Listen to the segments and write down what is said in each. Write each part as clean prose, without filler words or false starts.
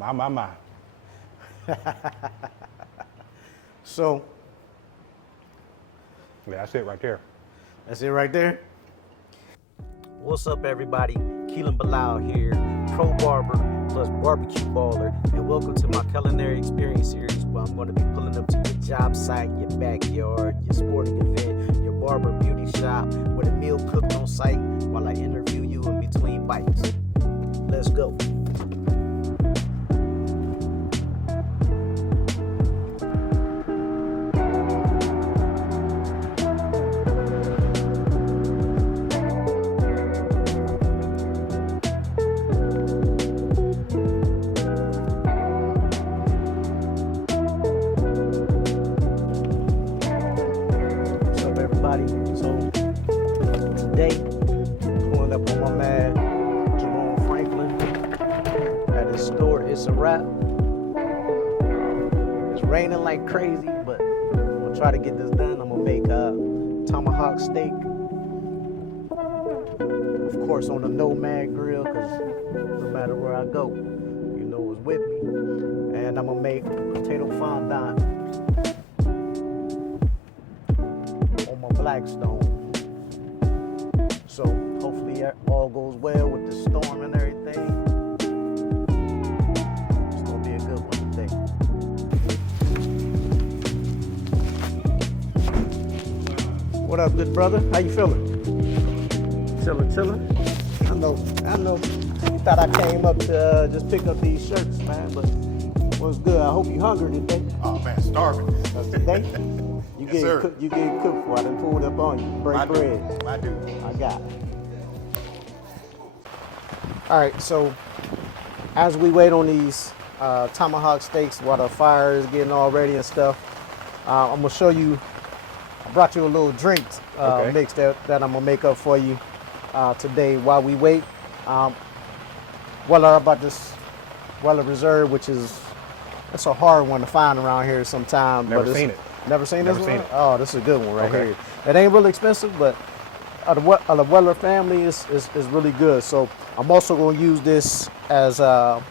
My. So, Yeah, that's it right there. that's it right there. What's up, everybody? Keelan Bilal here, pro barber plus barbecue baller, and welcome to my culinary experience series where I'm going to be pulling up to your job site, your backyard, your sporting event, your barber beauty shop, with a meal cooked on site while I interview you in between bites. Let's go. So today, pulling up on my man Jerome Franklin at his store. It's a wrap. It's raining like crazy, but I'm gonna try to get this done. I'm gonna make a tomahawk steak, of course, on the Nomad Grill, because no matter where I go, you know it's with me. And I'm gonna make potato fondant on my Blackstone. So hopefully all goes well with the storm and everything. It's gonna be a good one today. What up, good brother? How you feeling? Chilling. I know. You thought I came up to just pick up these shirts, man, but what's good? I hope you hungry today. Oh man, starving. That's today? You Yes, sir. You get cooked for. I done pulled up on you. Break bread. I do. I got it. All right, so as we wait on these tomahawk steaks while the fire is getting all ready and stuff, I'm gonna show you. I brought you a little drink mix that I'm gonna make up for you today while we wait. I bought this Weller Reserve, which is it's a hard one to find around here sometimes. Never seen it. Never seen this Never one? seen it. Oh, this is a good one right Okay. here. It ain't really expensive, but the Weller family is really good. So I'm also going to use this as a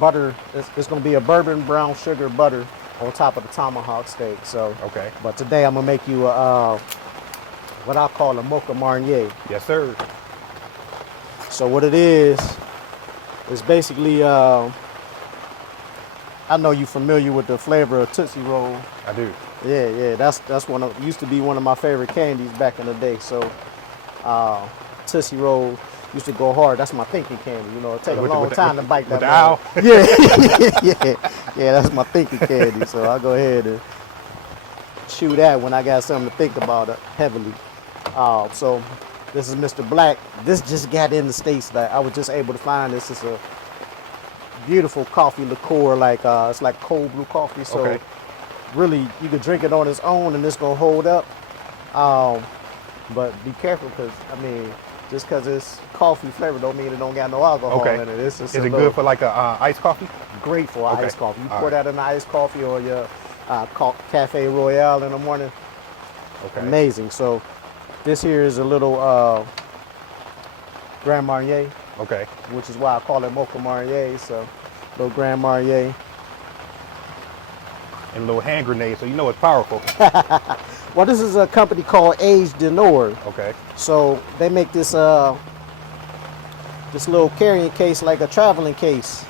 butter. It's going to be a bourbon brown sugar butter on top of the tomahawk steak. So, Okay. But today I'm going to make you what I call a Mocha Marnier. Yes, sir. So what it is basically, I know you're familiar with the flavor of Tootsie Roll. I do. Yeah, that's used to be one of my favorite candies back in the day. So, Tootsie Roll used to go hard. That's my thinking candy. You know, it take a long time to bite that. With the owl. Yeah, that's my thinking candy. So I'll go ahead and chew that when I got something to think about it heavily. So this is Mr. Black. This just got in the States. That I was just able to find this. It's a beautiful coffee liqueur, like it's like cold brew coffee. So. Okay. Really, you could drink it on its own and it's gonna hold up. But be careful, because I mean, just because it's coffee flavor don't mean it don't got no alcohol in it. Is it good for like a iced coffee? Great for iced coffee. You All pour that in the iced coffee or your Cafe Royale in the morning. Okay. Amazing. So this here is a little Grand Marnier. Okay. Which is why I call it Mocha Marnier. So little Grand Marnier. And a little hand grenade, so you know it's powerful. Well, this is a company called Age de Nord. Okay. So they make this this little carrying case, like a traveling case.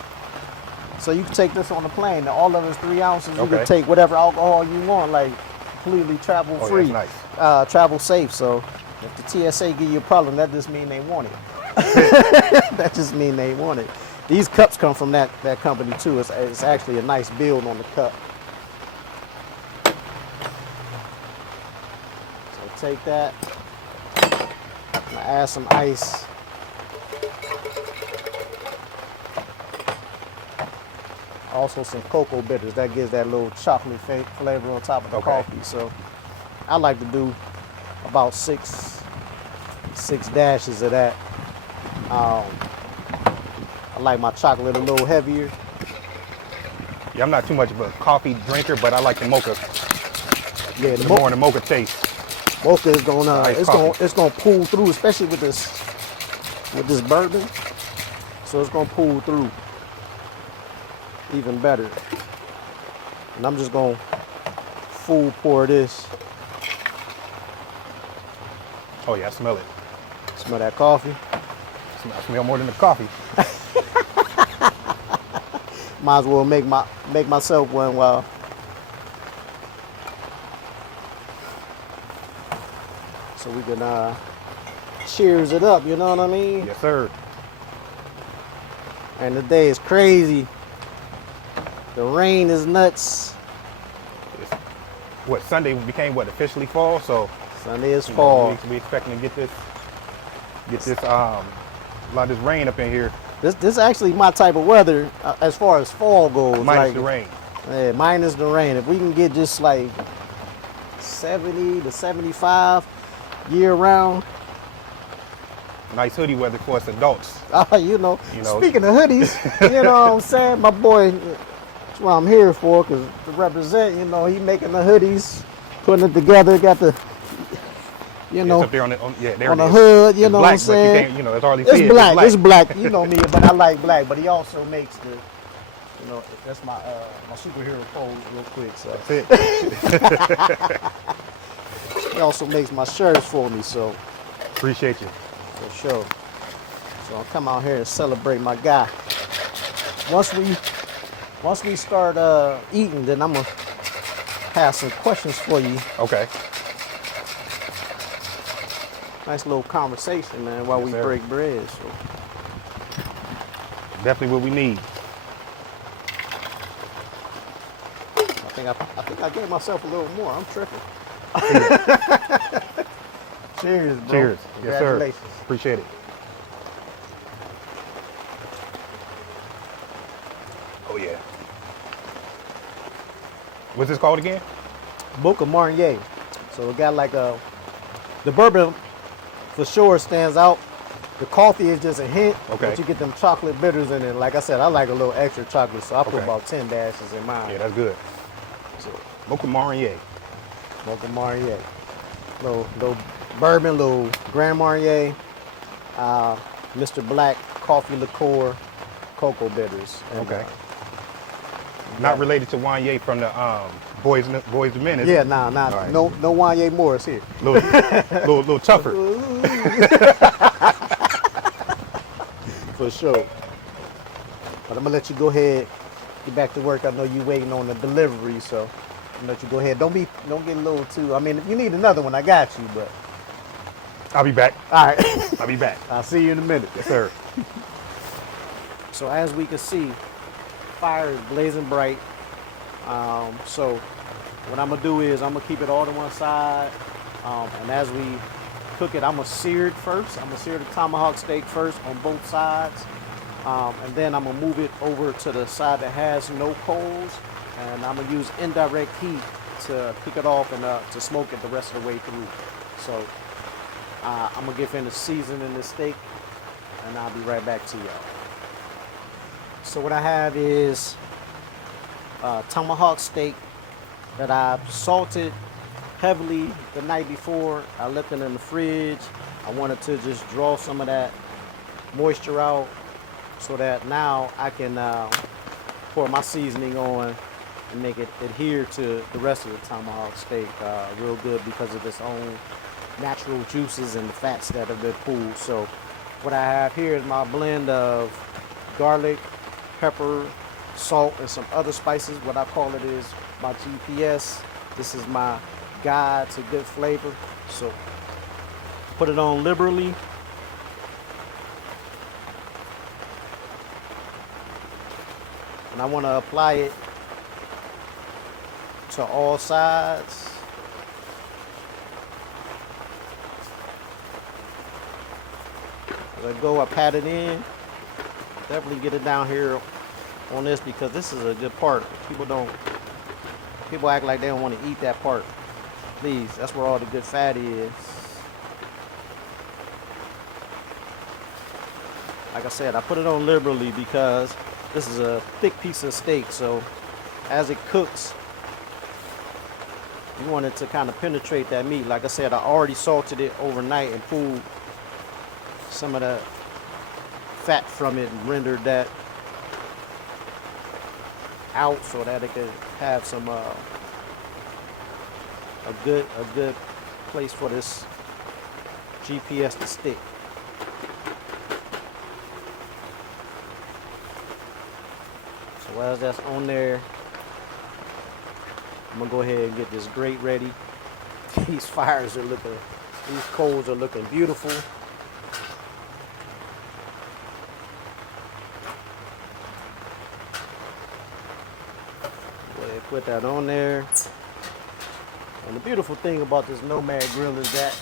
So you can take this on the plane. Now, all of it's 3 ounces. You can take whatever alcohol you want, like completely travel free. Yeah, nice. Travel safe. So if the TSA give you a problem, that just mean they want it. That just mean they want it. These cups come from that company too. It's actually a nice build on the cup. Take that, I'm gonna add some ice. Also some cocoa bitters, that gives that little chocolate flavor on top of the coffee. So I like to do about six dashes of that. I like my chocolate a little heavier. Yeah, I'm not too much of a coffee drinker, but I like the mocha. Yeah, the more in the mocha taste. Mocha is it's gonna pull through, especially with this bourbon. So it's gonna pull through. even better. And I'm just gonna full pour this. Oh yeah, I smell it. Smell that coffee? I smell more than the coffee. Might as well make myself one while. So we can cheers it up, you know what I mean? Yes, sir. And the day is crazy. The rain is nuts. It's, what, Sunday became what, officially fall? So Sunday is fall. we expecting to get this a lot of this rain up in here. This actually my type of weather as far as fall goes. Minus the rain. Yeah, minus the rain. If we can get just like 70 to 75 year round. Nice hoodie weather for us adults. You know, speaking of hoodies, you know what I'm saying? My boy, that's what I'm here for, because to represent, you know, he making the hoodies, putting it together, got the, you know, It's up there on the hood, you it's know black, what I'm saying? But you can't, it's hardly It's black, it's black, you know me, but I like black, but he also makes the, you know, that's my superhero pose real quick, so. That's it. He also makes my shirts for me, so. Appreciate you. For sure. So I'll come out here and celebrate my guy. Once we start eating, then I'm gonna have some questions for you. Okay. Nice little conversation, man, while we Yes, sir. break bread. So Definitely what we need. I think I gave myself a little more. I'm tripping. Cheers, bro. Cheers. Yes, sir. Congratulations. Appreciate it. Oh yeah. What's this called again? Mocha Marnier. So it got like the bourbon for sure stands out. The coffee is just a hint, Okay. but you get them chocolate bitters in it. Like I said, I like a little extra chocolate, so I put Okay. about 10 dashes in mine. Yeah, that's good. So, Mocha Marnier. Mocha Marnier. Little bourbon, little Grand Marnier, Mr. Black coffee liqueur, cocoa bitters. And, Okay. Not related to Wanye from the Boys to Men, is yeah, it? nah, All right. no Wanye Morris here. Little tougher. For sure. But I'm gonna let you go ahead, get back to work. I know you waiting on the delivery, so I'm gonna let you go ahead. Don't get a little too. I mean, if you need another one, I got you. But I'll be back. all right, I'll be back. I'll see you in a minute. Yes, sir. So as we can see, fire is blazing bright. So what I'm gonna do is I'm gonna keep it all to one side, and as we cook it, I'm gonna sear it first. I'm gonna sear the tomahawk steak first on both sides, and then I'm gonna move it over to the side that has no coals, and I'm gonna use indirect heat to cook it off and to smoke it the rest of the way through. So I'm gonna get finished seasoning this steak, and I'll be right back to y'all. So what I have is tomahawk steak that I've salted heavily the night before. I left it in the fridge. I wanted to just draw some of that moisture out so that now I can pour my seasoning on and make it adhere to the rest of the tomahawk steak real good because of its own natural juices and the fats that have been pulled. So what I have here is my blend of garlic, pepper, salt, and some other spices. What I call it is my GPS. This is my guide to good flavor. So put it on liberally. And I want to apply it to all sides. As I go, I pat it in. Definitely get it down here on this because this is a good part. People act like they don't want to eat that part. Please, that's where all the good fat is. Like I said, I put it on liberally because this is a thick piece of steak, so as it cooks, you want it to kind of penetrate that meat. Like I said, I already salted it overnight and pulled some of the fat from it and rendered that out so that it could have some a good place for this GPS to stick. So as that's on there, I'm gonna go ahead and get this grate ready. These coals are looking beautiful. Go ahead and put that on there. And the beautiful thing about this Nomad grill is that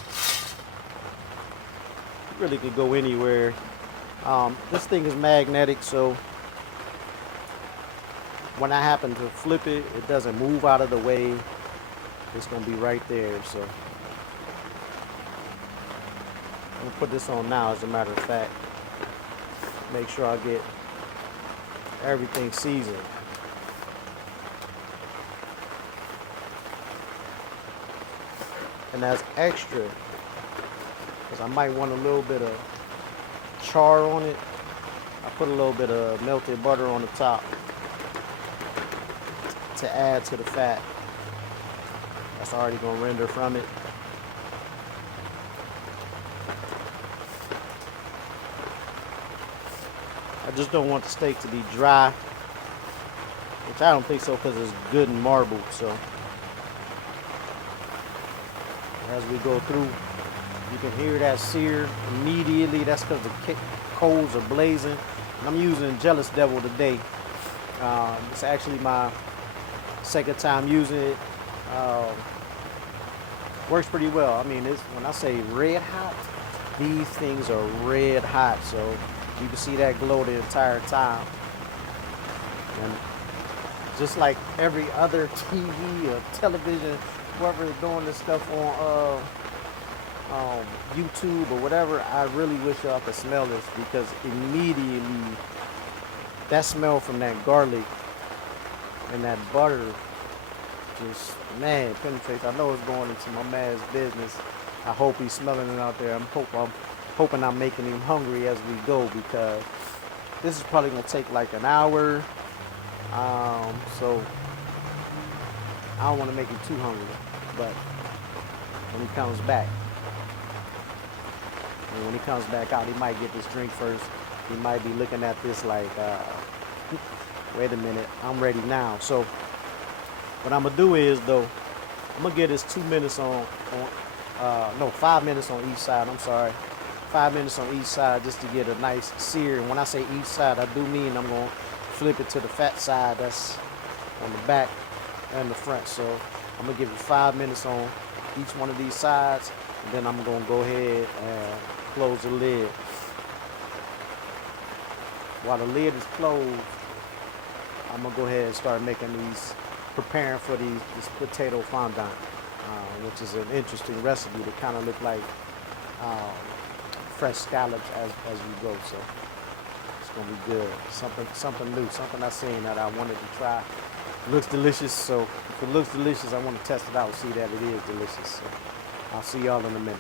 you really could go anywhere. This thing is magnetic, so when I happen to flip it, it doesn't move out of the way. It's gonna be right there. So I'm gonna put this on now, as a matter of fact. Make sure I get everything seasoned. And that's extra, because I might want a little bit of char on it. I put a little bit of melted butter on the top to add to the fat that's already gonna render from it. I just don't want the steak to be dry, which I don't think so, because it's good and marbled. So as we go through, you can hear that sear immediately. That's because the coals are blazing. And I'm using Jealous Devil today. It's actually my second time using it. Works pretty well. I mean, when I say red hot, these things are red hot. So you can see that glow the entire time. And just like every other TV or television, whoever is doing this stuff on YouTube or whatever, I really wish y'all could smell this, because immediately that smell from that garlic and that butter just, man, penetrates. I know it's going into my man's business. I hope he's smelling it out there. I'm hoping I'm making him hungry as we go, because this is probably gonna take like an hour. So I don't want to make him too hungry, but when he comes back, out, he might get this drink first. He might be looking at this like, wait a minute, I'm ready now. So what I'm gonna do is, though, I'm gonna get this 2 minutes no, 5 minutes on each side. I'm sorry, 5 minutes on each side, just to get a nice sear. And when I say each side, I do mean I'm gonna flip it to the fat side that's on the back and the front. So I'm gonna give it 5 minutes on each one of these sides, and then I'm gonna go ahead and close the lid. While the lid is closed, I'm gonna go ahead and start preparing for this potato fondant, which is an interesting recipe that kind of look like fresh scallops as you go. So it's gonna be good. Something new, something I seen that I wanted to try. It looks delicious, so if it looks delicious, I want to test it out and see that it is delicious. So I'll see y'all in a minute.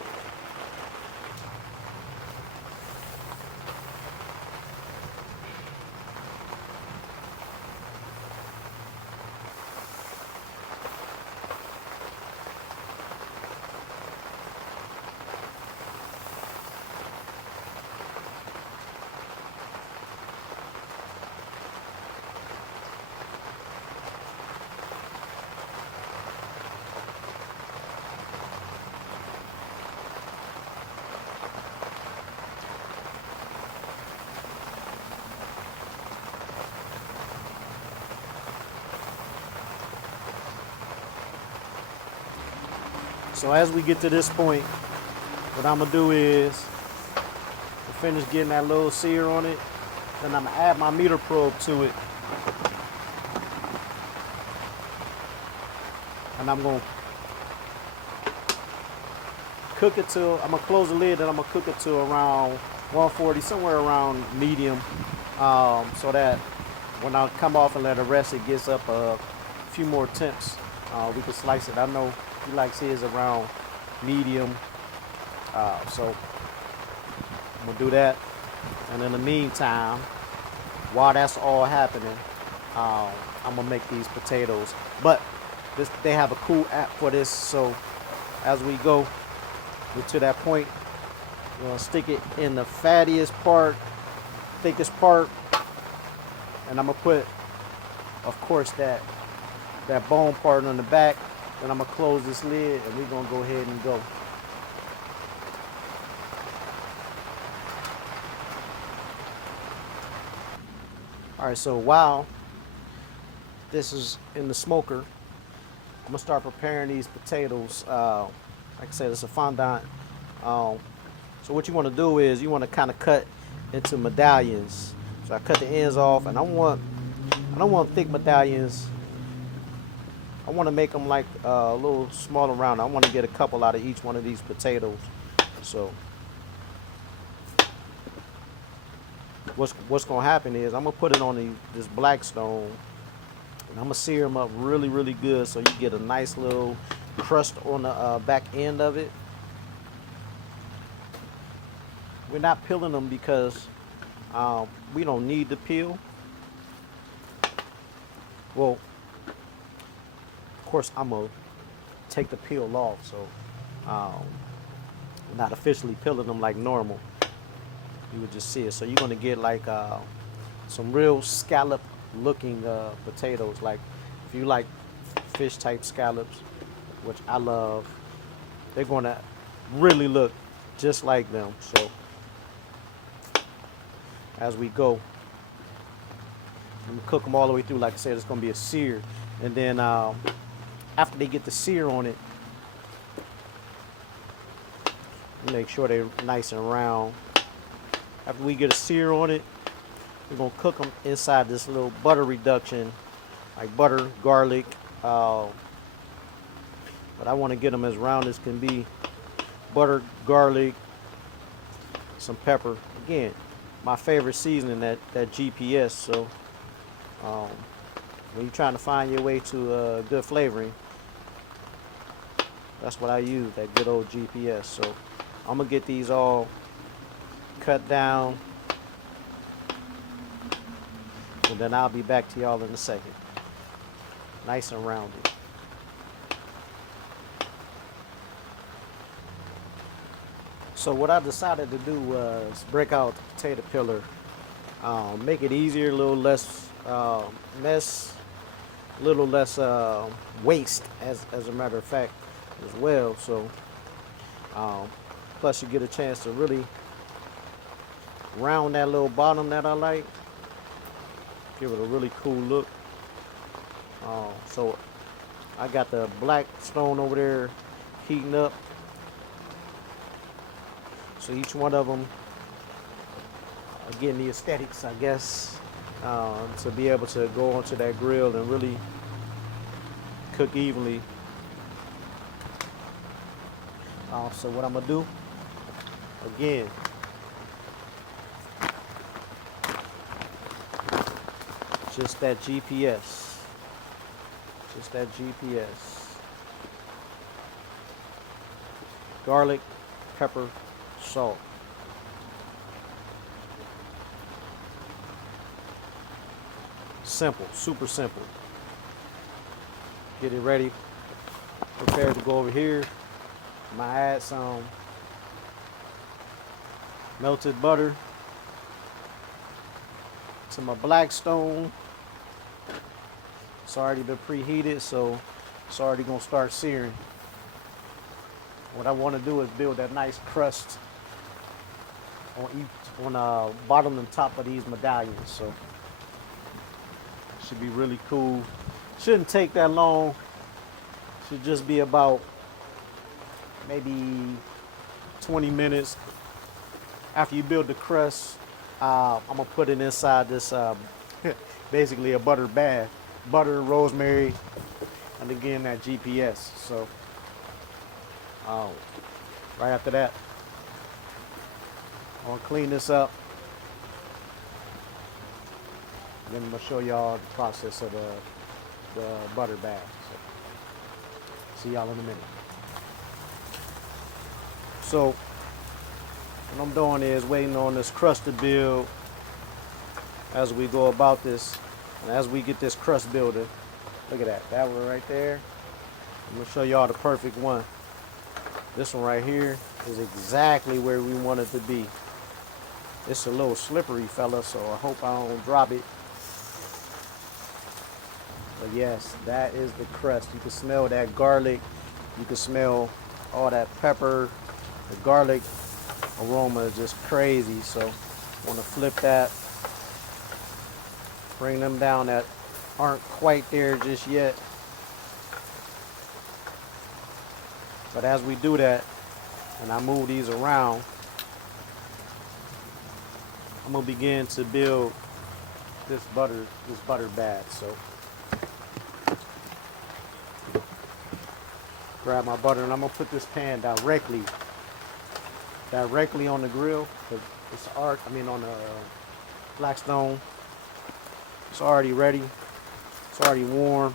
So as we get to this point, what I'm gonna do is finish getting that little sear on it, then I'm gonna add my meter probe to it, and I'm gonna cook it till, I'm gonna close the lid, and I'm gonna cook it to around 140, somewhere around medium, so that when I come off and let it rest, it gets up a few more temps. We can slice it. I know he likes his around medium, so I'm gonna do that. And in the meantime, while that's all happening, I'm gonna make these potatoes. But they have a cool app for this, so as we go to that point, we're gonna stick it in the fattiest part, thickest part, and I'm gonna put, of course, that bone part on the back. Then I'm gonna close this lid, and we're gonna go ahead and go. All right, so while this is in the smoker, I'm gonna start preparing these potatoes. Like I said, it's a fondant. So what you want to do is you want to kind of cut into medallions. So I cut the ends off, and I don't want thick medallions. I want to make them like a little smaller round. I want to get a couple out of each one of these potatoes. So what's gonna happen is I'm gonna put it on this Blackstone, and I'm gonna sear them up really, really good, so you get a nice little crust on the back end of it. We're not peeling them because we don't need to peel. Well, of course, I'm gonna take the peel off, so not officially peeling them like normal. You would just see it. So you're gonna get like some real scallop looking potatoes. Like if you like fish type scallops, which I love, they're gonna really look just like them. So as we go, I'm gonna cook them all the way through. Like I said, it's gonna be a sear, and then after they get the sear on it, make sure they're nice and round. After we get a sear on it, we're gonna cook them inside this little butter reduction, like butter, garlic, but I want to get them as round as can be. Butter, garlic, some pepper. Again, my favorite seasoning, that GPS. So when you're trying to find your way to good flavoring, that's what I use, that good old GPS. So I'm gonna get these all cut down, and then I'll be back to y'all in a second. Nice and rounded. So what I decided to do was break out the potato peeler, make it easier, a little less mess, a little less waste, as a matter of fact, as well. So plus you get a chance to really round that little bottom that I like, give it a really cool look. So I got the Blackstone over there heating up, so each one of them are getting the aesthetics, I guess, to be able to go onto that grill and really cook evenly. So what I'm gonna do, again, just that GPS. Just that GPS. Garlic, pepper, salt. Simple, super simple. Get it ready. Prepared to go over here. I'm gonna add some melted butter to my Blackstone. It's already been preheated, so it's already gonna start searing. What I want to do is build that nice crust on the bottom and top of these medallions. So it should be really cool. Shouldn't take that long. Should just be about maybe 20 minutes. After you build the crust, I'm gonna put it inside this basically a butter bath. Butter, rosemary, and again that GPS. So right after that, I'm gonna clean this up, and then I'm gonna show y'all the process of the butter bath. So, see y'all in a minute. So what I'm doing is waiting on this crust to build. As we go about this, And as we get this crust builder, look at that. That one right there. I'm gonna show y'all the perfect one. This one right here is exactly where we want it to be. It's a little slippery, fella, so I hope I don't drop it. But yes, that is the crust. You can smell that garlic. You can smell all that pepper. The garlic aroma is just crazy. So I want to flip that. Bring them down that aren't quite there just yet. But as we do that, and I move these around, I'm gonna begin to build this butter bath. So grab my butter and I'm gonna put this pan directly on the grill. It's on the Blackstone. It's already ready. It's already warm.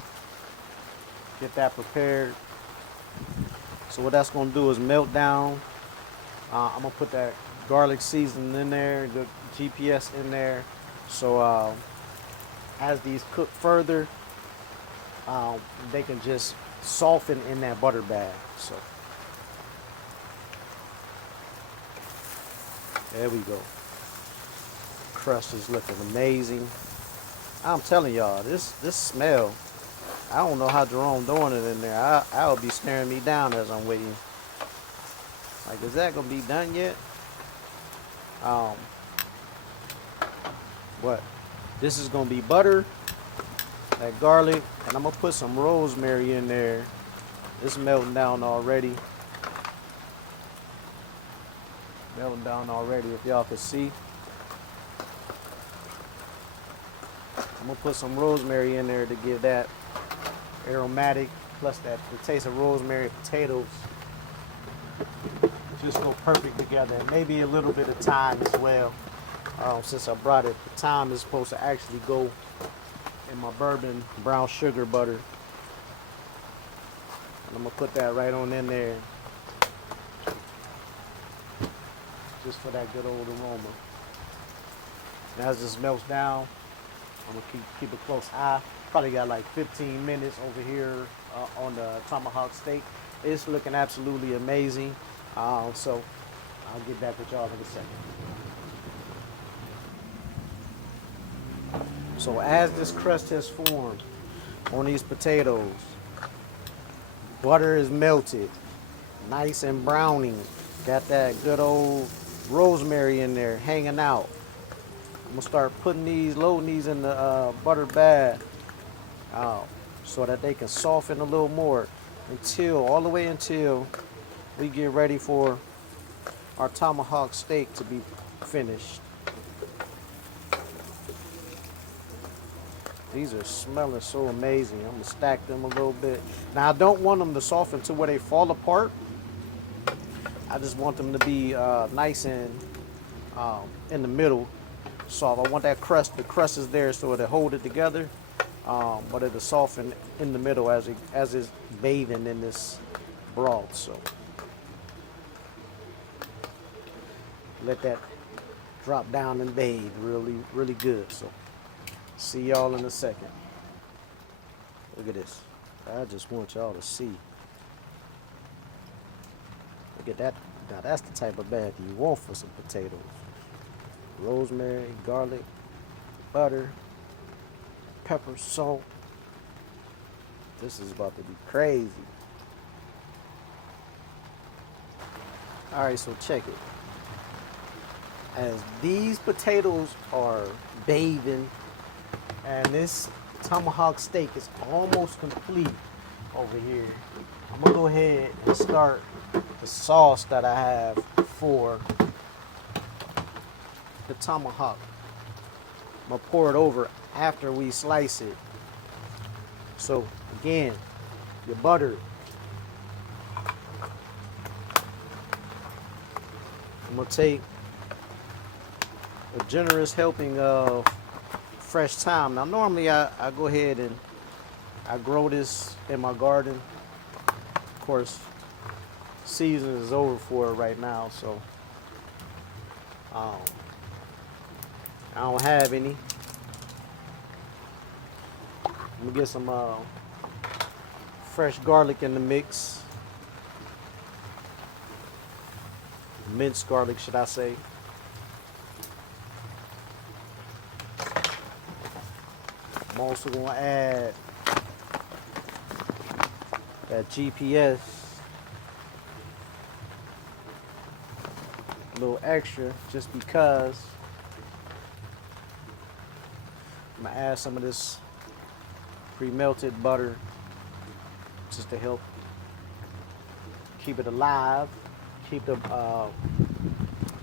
Get that prepared. So what that's gonna do is melt down. I'm gonna put that garlic seasoning in there, the GPS in there. So as these cook further, they can just soften in that butter bag. So there we go. Crust is looking amazing. I'm telling y'all, this smell, I don't know how Jerome doing it in there. I'll be staring me down as I'm waiting. Like, is that gonna be done yet? What? This is gonna be butter, that garlic, and I'm gonna put some rosemary in there. It's melting down already. Melting down already, if y'all can see. I'm gonna put some rosemary in there to give that aromatic, plus that the taste of rosemary, potatoes. Just go perfect together. And maybe a little bit of thyme as well. Since I brought it, the thyme is supposed to actually go in my bourbon brown sugar butter. And I'm gonna put that right on in there, just for that good old aroma. And as this melts down, I'm gonna keep a close eye. Probably got like 15 minutes over here on the Tomahawk steak. It's looking absolutely amazing. So I'll get back with y'all in a second. So as this crust has formed on these potatoes, butter is melted, nice and browning. Got that good old rosemary in there hanging out. I'm gonna start loading these in the butter bath so that they can soften a little more all the way until we get ready for our tomahawk steak to be finished. These are smelling so amazing. I'm gonna stack them a little bit. Now I don't want them to soften to where they fall apart. I just want them to be nice and in the middle. Soft. I want that crust. The crust is there so it'll hold it together, but it'll soften in the middle as it's bathing in this broth. So let that drop down and bathe really, really good. So see y'all in a second. Look at this. I just want y'all to see. Look at that. Now that's the type of bath you want for some potatoes. Rosemary, garlic, butter, pepper, salt. This is about to be crazy. All right, so check it. As these potatoes are bathing and this tomahawk steak is almost complete over here, I'm gonna go ahead and start the sauce that I have for the tomahawk. I'm gonna pour it over after we slice it. So again, your butter. I'm gonna take a generous helping of fresh thyme. Now normally I go ahead and I grow this in my garden. Of course, season is over for it right now, so I don't have any. I'm gonna get some fresh garlic in the mix. Minced garlic, should I say. I'm also gonna add that GPS, a little extra, just because. I'm gonna add some of this pre-melted butter just to help keep it alive, keep the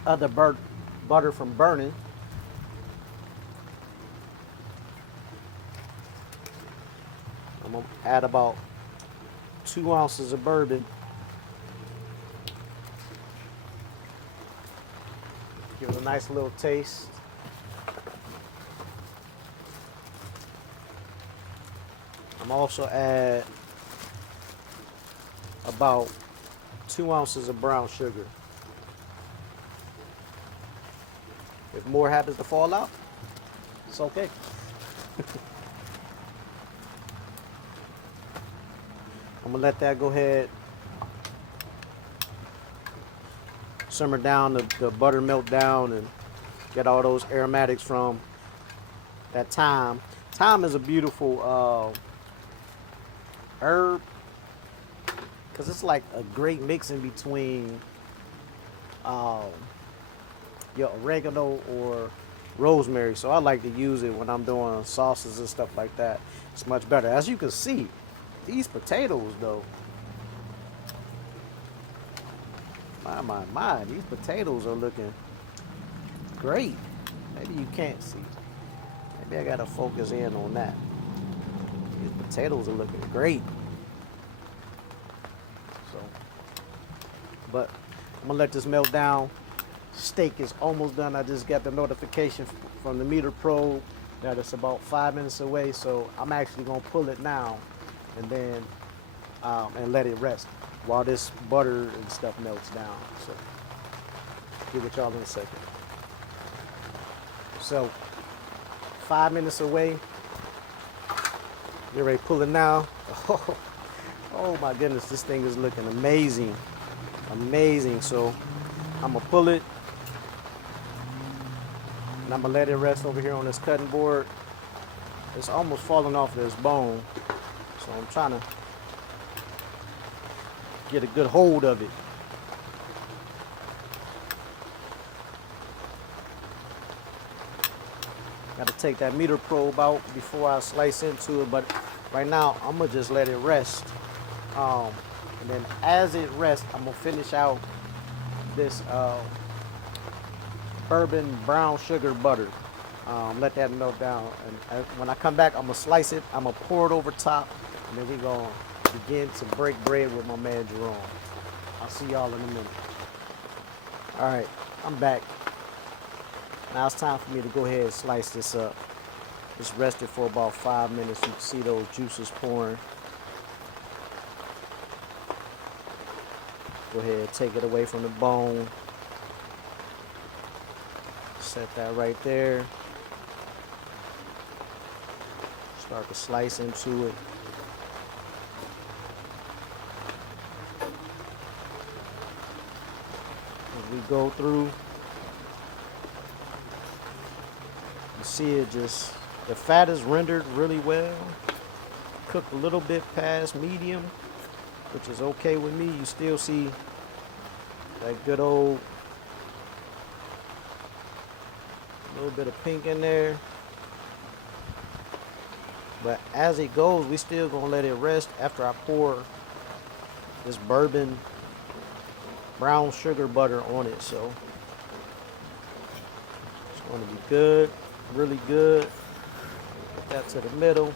other butter from burning. I'm gonna add about 2 ounces of bourbon. Give it a nice little taste. I'm also add about 2 ounces of brown sugar. If more happens to fall out, it's okay. I'm gonna let that go ahead, simmer down, the butter melt down, and get all those aromatics from that thyme. Thyme is a beautiful herb, because it's like a great mix in between your oregano or rosemary. So I like to use it when I'm doing sauces and stuff like that. It's much better. As you can see, these potatoes though, my, these potatoes are looking great. Maybe you can't see. Maybe I gotta focus in on that. These potatoes are looking great. So, but I'm gonna let this melt down. Steak is almost done. I just got the notification from the meter probe that it's about 5 minutes away. So I'm actually gonna pull it now, and then and let it rest while this butter and stuff melts down. So get with y'all in a second. So 5 minutes away. Get ready to pull it now. Oh my goodness, this thing is looking amazing. Amazing. So I'm gonna pull it, and I'm gonna let it rest over here on this cutting board. It's almost falling off this bone, so I'm trying to get a good hold of it. Got to take that meter probe out before I slice into it, but right now I'm gonna just let it rest. And then as it rests, I'm gonna finish out this bourbon brown sugar butter. Let that melt down, and when I come back, I'm gonna slice it. I'm gonna pour it over top, and then we're gonna begin to break bread with my man Jerome. I'll see y'all in a minute. All right, I'm back. Now it's time for me to go ahead and slice this up. Just rested for about 5 minutes. You can see those juices pouring. Go ahead, take it away from the bone. Set that right there. Start to slice into it. As we go through, you see it just, the fat is rendered really well. Cooked a little bit past medium, which is okay with me. You still see that good old little bit of pink in there. But as it goes, we still gonna let it rest after I pour this bourbon brown sugar butter on it. So it's gonna be good, really good. Put that to the middle.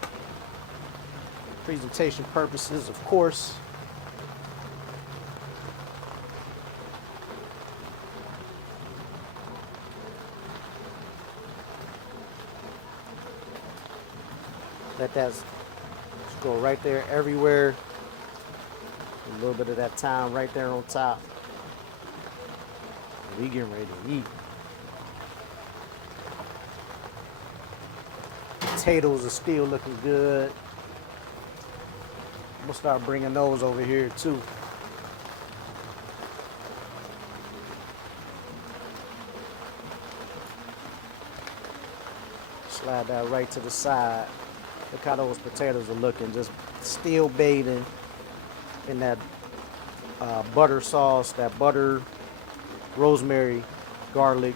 Presentation purposes, of course. Let that just go right there everywhere. A little bit of that thyme right there on top. We getting ready to eat. Potatoes are still looking good. We'll start bringing those over here too. Slide that right to the side. Look how those potatoes are looking, just still bathing in that butter sauce, that butter, rosemary, garlic,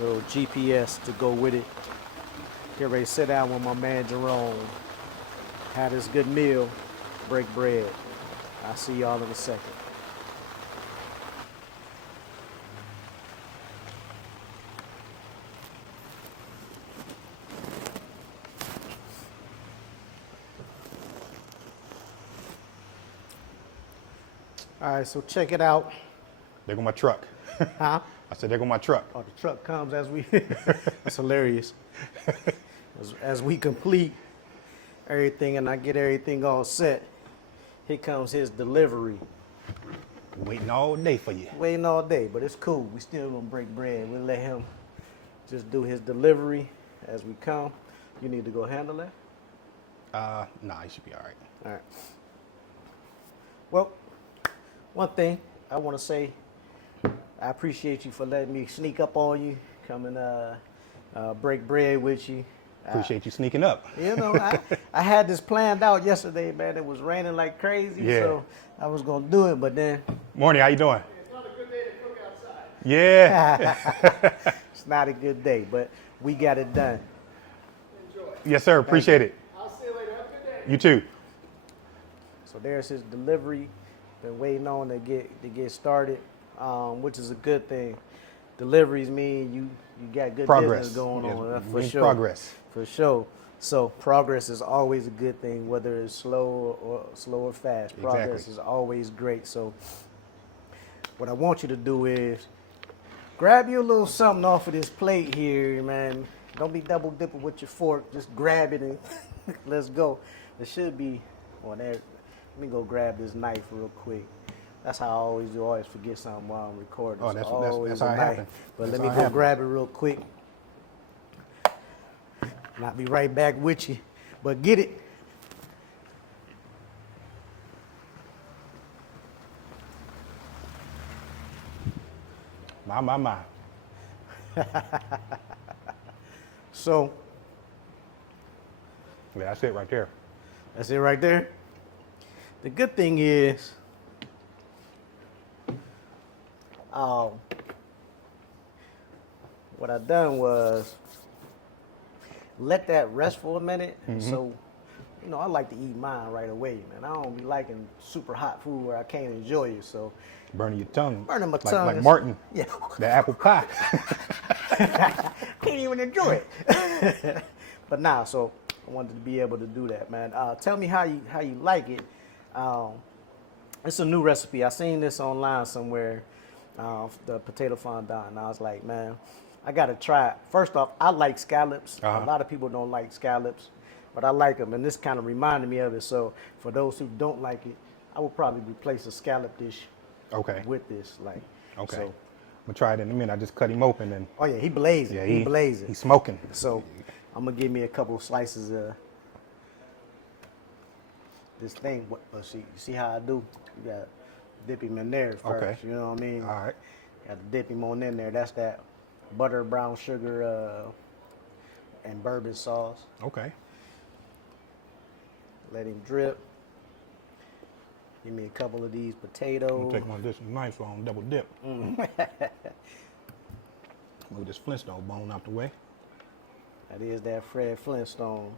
little GPS to go with it. Get ready to sit down with my man Jerome. Had this good meal, break bread. I'll see y'all in a second. All right, so check it out. There go my truck. Huh? I said, there go my truck. Oh, the truck comes as we, that's hilarious. As we complete everything and I get everything all set, here comes his delivery. Waiting all day for you. Waiting all day, but it's cool. We still gonna break bread. We'll let him just do his delivery as we come. You need to go handle that? Nah, you should be all right. All right. Well, one thing I want to say, I appreciate you for letting me sneak up on you, come and break bread with you. Appreciate you sneaking up. You know, I had this planned out yesterday, man. It was raining like crazy, Yeah. so I was gonna do it, but then Morning, how you doing? it's not a good day to cook outside. Yeah. It's not a good day, but we got it done. Enjoy. Yes, sir. Appreciate it. I'll see you later. Have a good day. You too. So there's his delivery. Been waiting on to get started, which is a good thing. Deliveries mean you got good Progress. business going Yes, on, we for need sure. progress. For sure. So progress is always a good thing, whether it's slow or fast. Progress Exactly. is always great. So what I want you to do is grab you a little something off of this plate here, man. Don't be double dipping with your fork. Just grab it and let's go. There should be on there. Let me go grab this knife real quick. That's how I always do. I always forget something while I'm recording. Oh, So that's always how a it knife. happens. But That's let me how it go happens. grab it real quick. And I'll be right back with you. But get it. My. So Yeah, that's it right there. that's it right there. The good thing is, what I done was let that rest for a minute. So, you know, I like to eat mine right away, man. I don't be liking super hot food where I can't enjoy it. So, Burning your tongue. burning my like, tongue. Like is- Martin, Yeah. the apple pie. Can't even enjoy it. But nah, so I wanted to be able to do that, man. Tell me how you like it. It's a new recipe. I seen this online somewhere, the potato fondant, and I was like, man, I gotta try it. First off, I like scallops. Uh-huh. A lot of people don't like scallops, but I like them, and this kind of reminded me of it. So for those who don't like it, I would probably replace a scallop dish Okay. with this. Like, Okay. So, I'm gonna try it in a minute. I just cut him open and oh yeah, he blazing. yeah, he blazing. He's smoking. So I'm gonna give me a couple slices of this thing. But see how I do? You gotta dip him in there first. Okay. You know what I mean? All right. Got to dip him on in there. That's that butter, brown sugar, and bourbon sauce. Okay. Let him drip. Give me a couple of these I'm potatoes. gonna take one of this knife on double dip. Move this Flintstone bone out the way. That is that Fred Flintstone.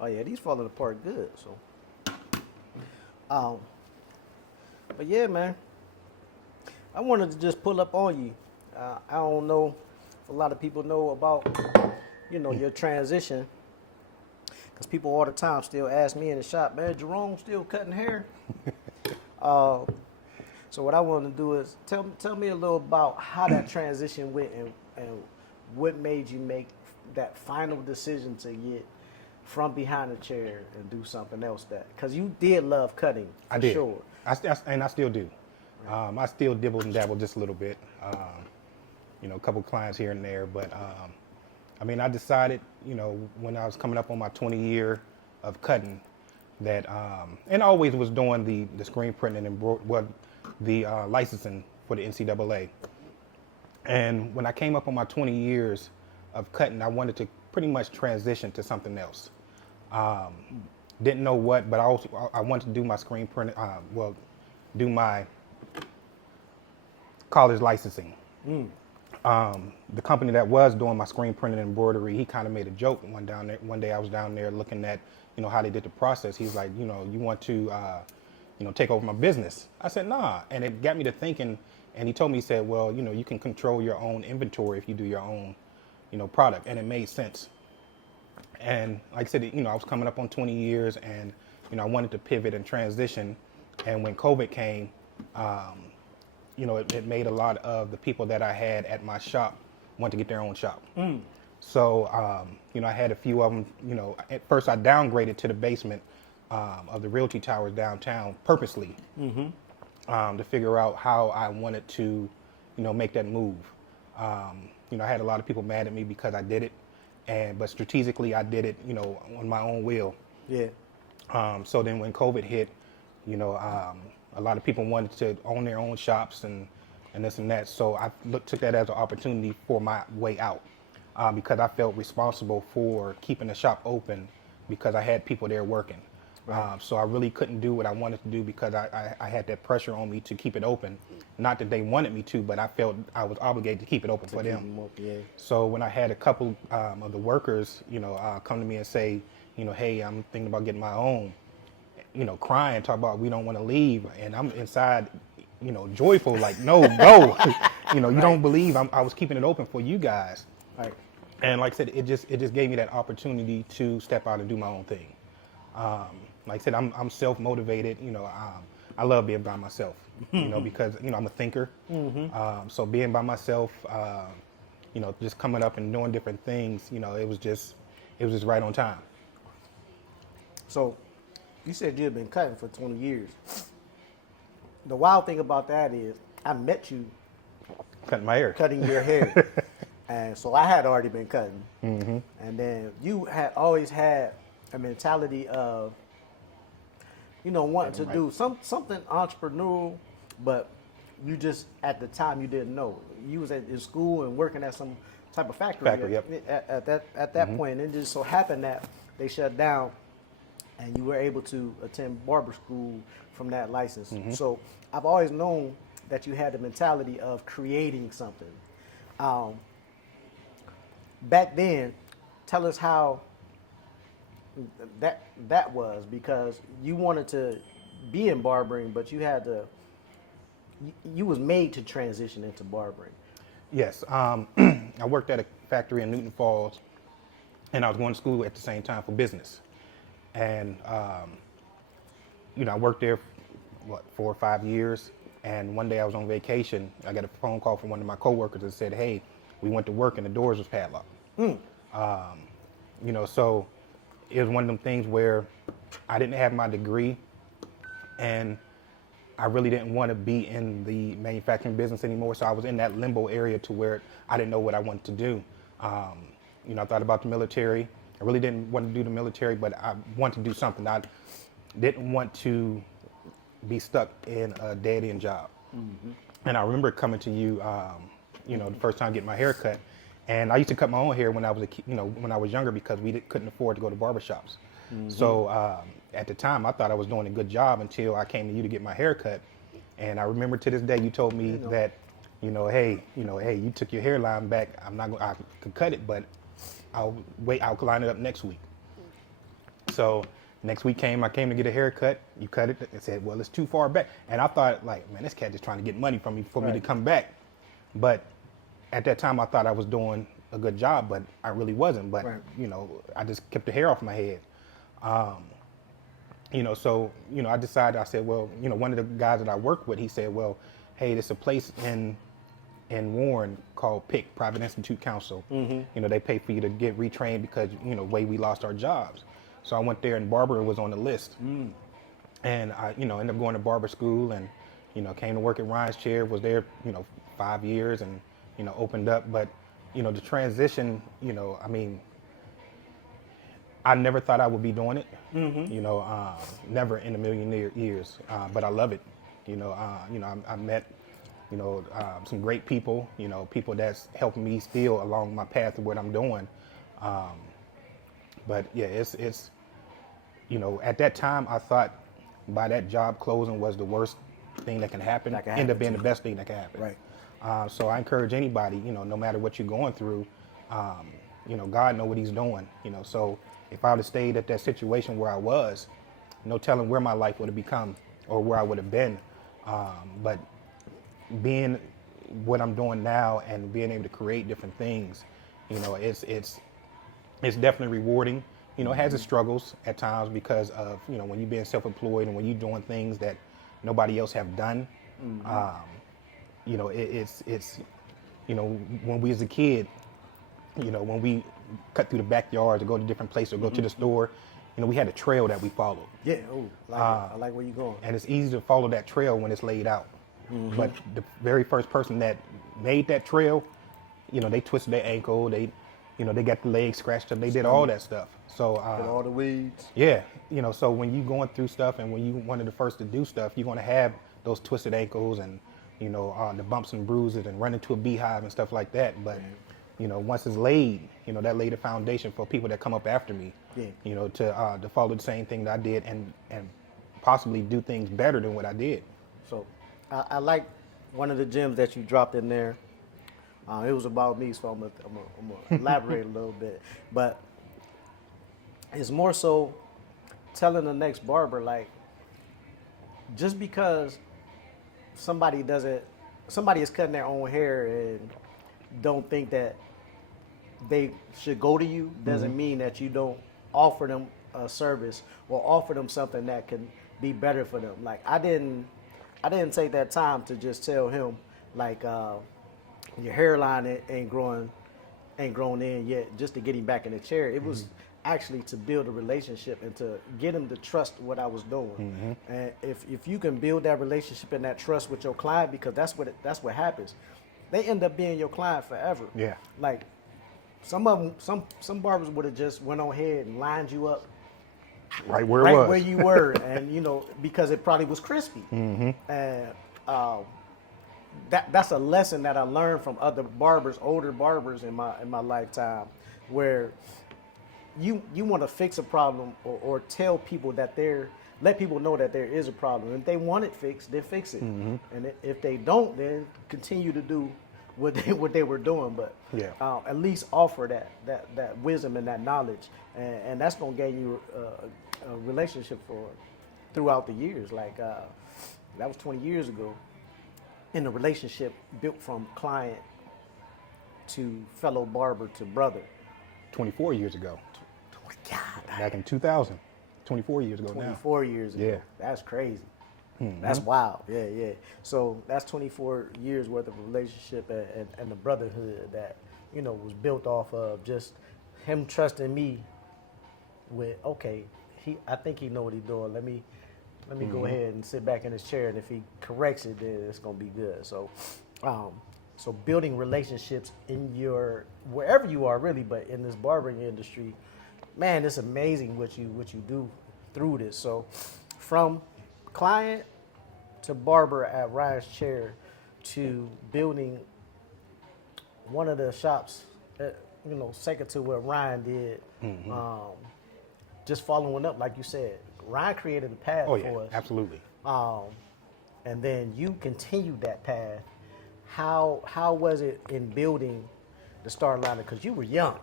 Oh yeah, these falling apart good. So, but yeah, man, I wanted to just pull up on you. I don't know if a lot of people know about, you know, your transition, because people all the time still ask me in the shop, man, Jerome still cutting hair. So what I want to do is tell me a little about how that transition went and what made you make that final decision to get from behind the chair and do something else, that because you did love cutting, for I did. sure. I still do. I still dibble and dabble just a little bit. You know, a couple clients here and there, but I mean, I decided, you know, when I was coming up on my 20 year of cutting, that, and always was doing the screen printing and the licensing for the NCAA. And when I came up on my 20 years of cutting, I wanted to pretty much transition to something else. Didn't know what, but I wanted to do my screen print, do my college licensing. The company that was doing my screen printing and embroidery, he kind of made a joke one day I was down there looking at, how they did the process. He's like, you want to, take over my business. I said, nah. And it got me to thinking, and he told me, he said, well, you can control your own inventory if you do your own, product. And it made sense. And like I said, I was coming up on 20 years and, I wanted to pivot and transition. And when COVID came, it made a lot of the people that I had at my shop want to get their own shop. So, I had a few of them, at first I downgraded to the basement of the Realty Towers downtown purposely to figure out how I wanted to, make that move. I had a lot of people mad at me because I did it, but strategically I did it, on my own will. Yeah. So then when COVID hit, a lot of people wanted to own their own shops and this and that. So I took that as an opportunity for my way out because I felt responsible for keeping the shop open because I had people there working. Right. So I really couldn't do what I wanted to do because I had that pressure on me to keep it open. Not that they wanted me to, but I felt I was obligated to keep it open for them. Yeah. So when I had a couple of the workers, come to me and say, hey, I'm thinking about getting my own, crying, talk about we don't want to leave. And I'm inside, joyful, like, no, go. You don't believe I was keeping it open for you guys. Right. And like I said, it just gave me that opportunity to step out and do my own thing. Like I said, I'm self-motivated. I love being by myself. Because I'm a thinker. So being by myself, just coming up and doing different things, it was just right on time. So, you said you had been cutting for 20 years. The wild thing about that is, I met you cutting my hair, cutting your hair, and so I had already been cutting. And then you had always had a mentality of, wanting to do something entrepreneurial, but you just, at the time, you didn't know. You was in school and working at some type of factory. At that point, and it just so happened that they shut down, and you were able to attend barber school from that license. So I've always known that you had the mentality of creating something. Back then, tell us how that was, because you wanted to be in barbering, but you was made to transition into barbering. Yes, I worked at a factory in Newton Falls, and I was going to school at the same time for business. And I worked there 4 or 5 years. And one day I was on vacation. I got a phone call from one of my coworkers that said, "Hey, we went to work and the doors was padlocked." So it was one of them things where I didn't have my degree, and I really didn't want to be in the manufacturing business anymore. So I was in that limbo area to where I didn't know what I wanted to do. I thought about the military. I really didn't want to do the military, but I wanted to do something. I didn't want to be stuck in a dead-end job. And I remember coming to you, the first time getting my hair cut. And I used to cut my own hair when I was when I was younger because we couldn't afford to go to barbershops. So at the time, I thought I was doing a good job until I came to you to get my hair cut. And I remember to this day, you told me that, hey, you took your hairline back. I could cut it, but I'll line it up next week. So next week I came to get a haircut. You cut it and said, well, it's too far back. And I thought, like, man, this cat just trying to get money from me for me to come back. But at that time, I thought I was doing a good job, but I really wasn't. But, I just kept the hair off my head. So, I decided, I said, well, one of the guys that I work with, he said, well, hey, there's a place in Warren called PIC, Private Institute Council. They pay for you to get retrained because, way we lost our jobs. So I went there and barber was on the list. And I, ended up going to barber school and, came to work at Ryan's Chair, was there, 5 years and, opened up. But, the transition, I never thought I would be doing it. Never in a million years. But I love it. I met, some great people. People that's helping me still along my path of what I'm doing. But yeah, it's at that time I thought by that job closing was the worst thing that can happen. End up being the best thing that can happen. Right. So I encourage anybody, no matter what you're going through, God know what He's doing. So if I would have stayed at that situation where I was, no telling where my life would have become or where I would have been. But being what I'm doing now and being able to create different things, it's definitely rewarding. It has its struggles at times because of, when you're being self-employed and when you're doing things that nobody else have done. It's when we as a kid, when we cut through the backyards or go to different places or go to the store, we had a trail that we followed. Yeah, I like where you're going. And it's easy to follow that trail when it's laid out. But the very first person that made that trail, they twisted their ankle, they got the legs scratched up, they did all that stuff. So all the weeds. Yeah, so when you're going through stuff and when you one of the first to do stuff, you're going to have those twisted ankles and the bumps and bruises and run into a beehive and stuff like that. But once it's laid, that laid a foundation for people that come up after me. Yeah. To follow the same thing that I did and possibly do things better than what I did. So I like one of the gems that you dropped in there. It was about me, so I'm gonna elaborate a little bit. But it's more so telling the next barber, like, just because somebody is cutting their own hair and don't think that they should go to you, doesn't mean that you don't offer them a service or offer them something that can be better for them. Like I didn't take that time to just tell him, like, your hairline ain't grown in yet, just to get him back in the chair. It was actually to build a relationship and to get him to trust what I was doing. And if you can build that relationship and that trust with your client, because that's what happens, they end up being your client forever. Yeah. Like some of them, some barbers would have just went on ahead and lined you up right where you were, and because it probably was crispy. And that's a lesson that I learned from other barbers, older barbers in my lifetime, where you want to fix a problem or tell people that let people know that there is a problem. If they want it fixed, then fix it. And if they don't, then continue to do what they were doing. But at least offer that wisdom and that knowledge, and that's gonna gain you a relationship throughout the years. Like that was 20 years ago. In a relationship built from client to fellow barber to brother. 24 years ago. God, back in 2000. 24 years ago 24 years ago. Yeah. That's crazy. That's wild. Yeah. So that's 24 years worth of relationship and the brotherhood that, was built off of just him trusting me with, okay, I think he know what he's doing. Let me go ahead and sit back in his chair, and if he corrects it, then it's gonna be good. So, so building relationships in wherever you are, really, but in this barbering industry, man, it's amazing what you do through this. So, from client to barber at Ryan's Chair to building one of the shops, second to what Ryan did, just following up, like you said. Ryan created a path for us. Absolutely. And then you continued that path. How was it in building the Star Liner? Because you were young.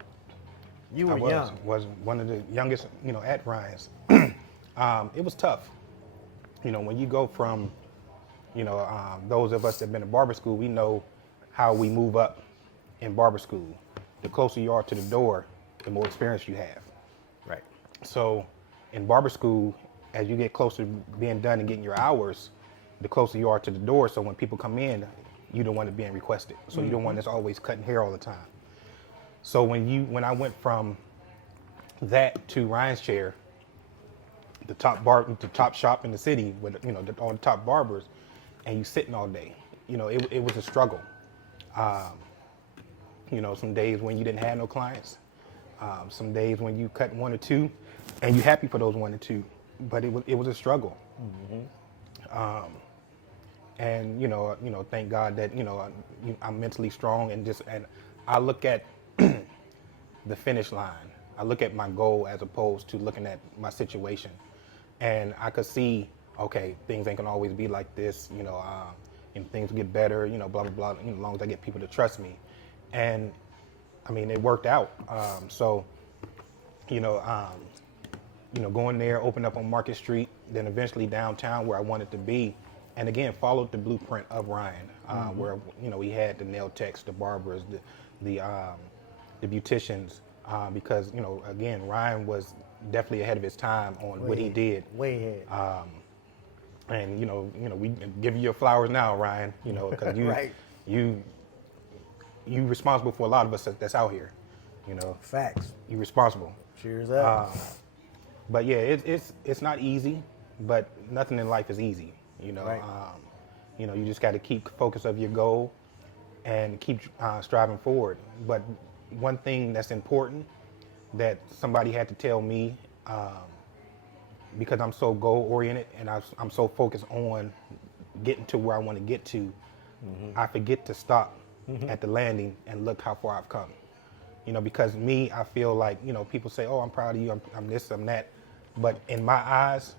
Was one of the youngest, at Ryan's. It was tough. When you go from, those of us that have been in barber school, we know how we move up in barber school. The closer you are to the door, the more experience you have. Right. So in barber school, as you get closer to being done and getting your hours, the closer you are to the door. So when people come in, you don't want it being requested. So you don't want us always cutting hair all the time. So when I went from that to Ryan's Chair, the top shop in the city with all the top barbers, and you sitting all day, it was a struggle. Some days when you didn't have no clients, Some days when you cut 1 or 2, and you're happy for those 1 or 2, but it was a struggle. And thank God that I'm mentally strong, and I look at the finish line. I look at my goal as opposed to looking at my situation, and I could see, okay, things ain't gonna always be like this, and things get better, blah blah blah. As long as I get people to trust me, and I mean it worked out. Going there, opened up on Market Street, then eventually downtown where I wanted to be, and again followed the blueprint of Ryan, where he had the nail techs, the barbers, the beauticians, because again Ryan was definitely ahead of his time on what he did. Way ahead. And we give you your flowers now, Ryan. Because Right. you responsible for a lot of us that's out here. Facts. You responsible. Cheers up. But yeah, it's not easy, but nothing in life is easy. Right. You just got to keep focus of your goal and keep striving forward. But one thing that's important that somebody had to tell me, because I'm so goal oriented and I'm so focused on getting to where I want to get to, I forget to stop at the landing and look how far I've come. Because me, I feel like, people say, oh, I'm proud of you, I'm this, I'm that. But in my eyes,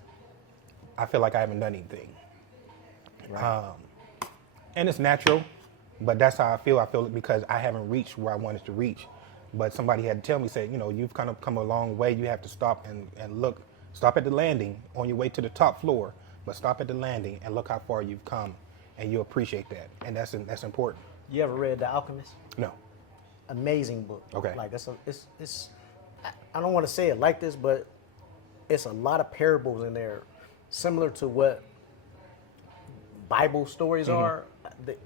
I feel like I haven't done anything. Right. And it's natural, but that's how I feel. I feel it because I haven't reached where I wanted to reach. But somebody had to tell me, say, you've kind of come a long way. You have to stop and look. Stop at the landing on your way to the top floor, but stop at the landing and look how far you've come, and you appreciate that. And that's important. You ever read The Alchemist? No. Amazing book. Okay. Like it's I don't want to say it like this, but it's a lot of parables in there, similar to what Bible stories are.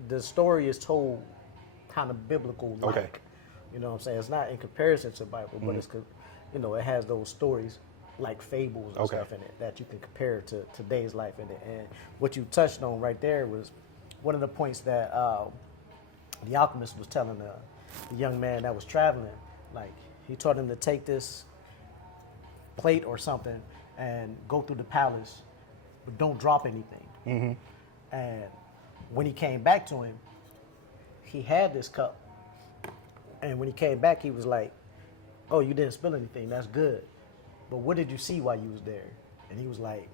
The story is told kind of biblical like. Okay. You know what I'm saying? It's not in comparison to Bible, but it's it has those stories like fables and stuff in it that you can compare to today's life in it. And what you touched on right there was one of the points that the alchemist was telling the young man that was traveling. Like he taught him to take this plate or something and go through the palace, but don't drop anything. And when he came back to him, he had this cup. And when he came back, he was like, oh, you didn't spill anything. That's good. But what did you see while you was there? And he was like,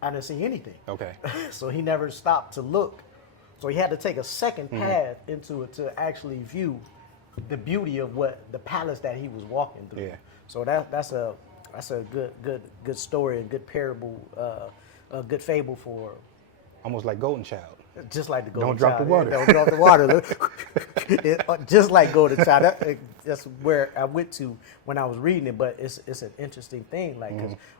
I didn't see anything. Okay. So he never stopped to look. So he had to take a second path into it to actually view the beauty of what the palace that he was walking through. Yeah. So that's a good story and good parable, a good fable for. Almost like Golden Child. Just like the Golden Don't drop Child. the water. Don't drop the water. Just like Golden Child. That's where I went to when I was reading it. But it's an interesting thing, like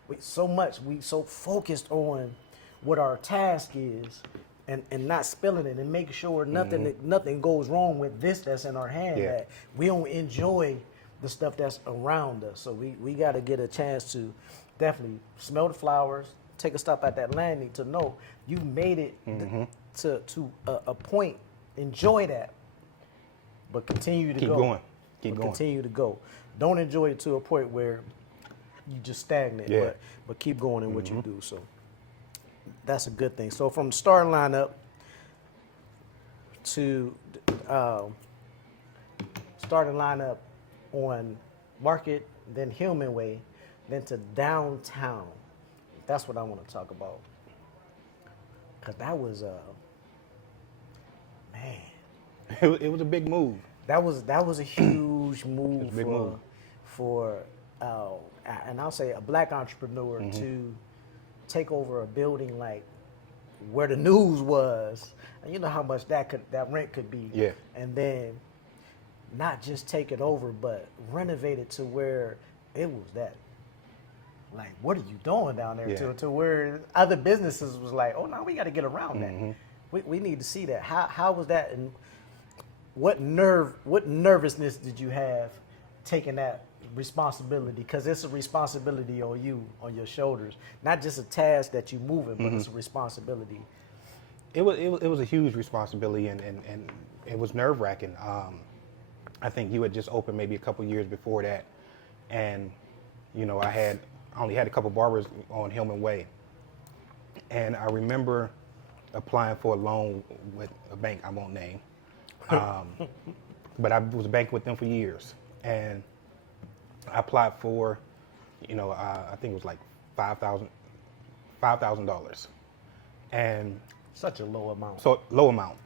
because we so focused on what our task is, and not spilling it and making sure nothing goes wrong with this that's in our hand. Yeah. That we don't enjoy the stuff that's around us. So we got to get a chance to definitely smell the flowers. Take a stop at that landing to know you made it to a point. Enjoy that, but continue to Keep go. going. Keep going. Continue to go. Don't enjoy it to a point where you just stagnate. Yeah. But keep going in what you do. So that's a good thing. So from the starting lineup to starting lineup on Market, then Hillman Way, then to downtown. That's what I want to talk about. Cause that was man. It was a big move. That was a huge move a big move. for and I'll say a black entrepreneur to take over a building like where the news was, and you know how much that rent could be. Yeah. And then not just take it over, but renovate it to where it was that. Like, what are you doing down there? Yeah. To where other businesses was like, oh, no, we got to get around that. We need to see that. How was that, and what nervousness did you have taking that responsibility? Because it's a responsibility on you, on your shoulders, not just a task that you moving, but it's a responsibility. It was a huge responsibility, and it was nerve-wracking. I think you had just opened maybe a couple years before that, and I only had a couple barbers on Hillman Way, and I remember applying for a loan with a bank I won't name, but I was banking with them for years, and I applied for, I think it was like $5,000, and Such a low amount. so low amount.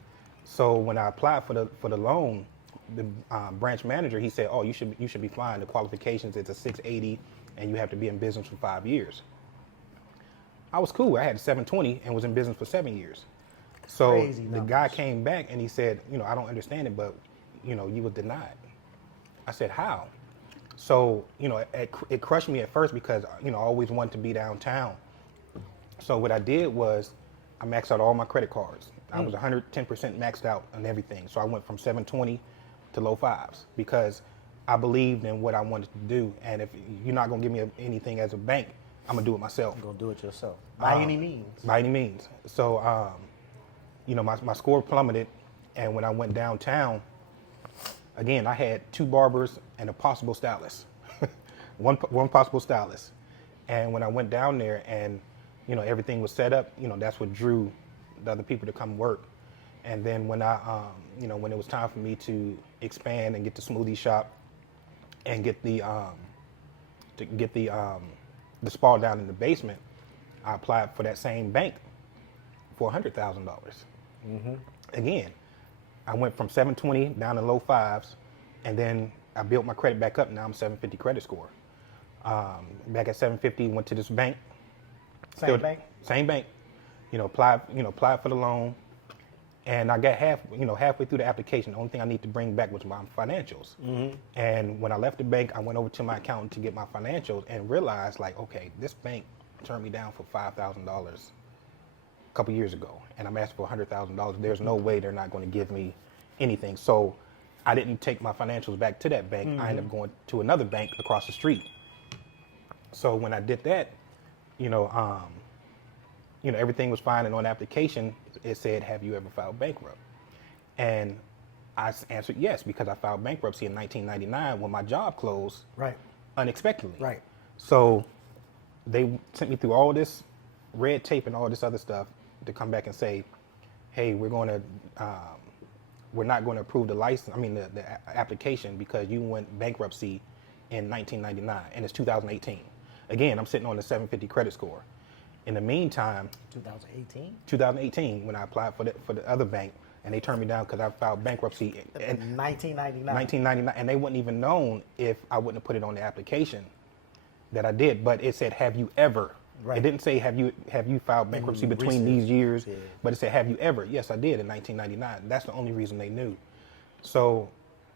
So when I applied for the loan, the branch manager, he said, "Oh, you should be fine. The qualifications, it's a 680, and you have to be in business for 5 years." I was cool. I had 720 and was in business for 7 years. So Crazy the numbers. guy came back and he said, "I don't understand it, but you were denied." I said, "How?" So it crushed me at first because I always wanted to be downtown. So what I did was I maxed out all my credit cards. I was 110% maxed out on everything. So I went from 720 to low fives because I believed in what I wanted to do. And if you're not gonna give me anything as a bank, I'm gonna do it myself. You're going to do it yourself. By any means. By any means. So, my score plummeted. And when I went downtown, again, I had 2 barbers and a possible stylist, one possible stylist. And when I went down there and, everything was set up, that's what drew the other people to come work. And then when when it was time for me to expand and get the smoothie shop and get the spa down in the basement, I applied for that same bank for $100,000. Again, I went from 720 down to low fives, and then I built my credit back up. Now I'm 750 credit score. Back at 750, went to this bank. Same bank? Same bank. Applied for the loan, and I got halfway through the application. The only thing I need to bring back was my financials. And when I left the bank, I went over to my accountant to get my financials and realized, like, okay, this bank turned me down for $5,000 a couple years ago, and I'm asking for $100,000. There's no way they're not going to give me anything. So I didn't take my financials back to that bank. I ended up going to another bank across the street. So when I did that, everything was fine, and on the application it said, "Have you ever filed bankrupt?" And I answered yes, because I filed bankruptcy in 1999 when my job closed Right. unexpectedly. Right. So they sent me through all this red tape and all this other stuff to come back and say, "Hey, we're not going to approve the application because you went bankruptcy in 1999 and it's 2018. Again, I'm sitting on a 750 credit score. In the meantime, 2018, when I applied for the other bank, and they turned me down because I filed bankruptcy in 1999, and they wouldn't even known if I wouldn't have put it on the application that I did. But it said, "Have you ever?" Right. It didn't say, "Have you filed bankruptcy between these years?" Yeah. But it said, "Have you ever?" Yes, I did in 1999. That's the only reason they knew. So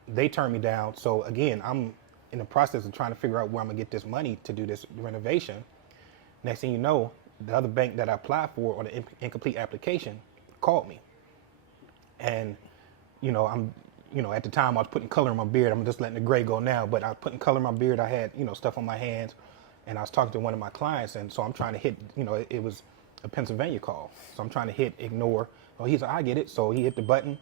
they turned me down. So again, I'm in the process of trying to figure out where I'm gonna get this money to do this renovation. Next thing you know, the other bank that I applied for on the incomplete application called me. And, at the time I was putting color in my beard. I'm just letting the gray go now, but I was putting color in my beard. I had, stuff on my hands, and I was talking to one of my clients, and so I'm trying to hit, it was a Pennsylvania call. So I'm trying to hit ignore. Oh, he's like, "I get it." So he hit the button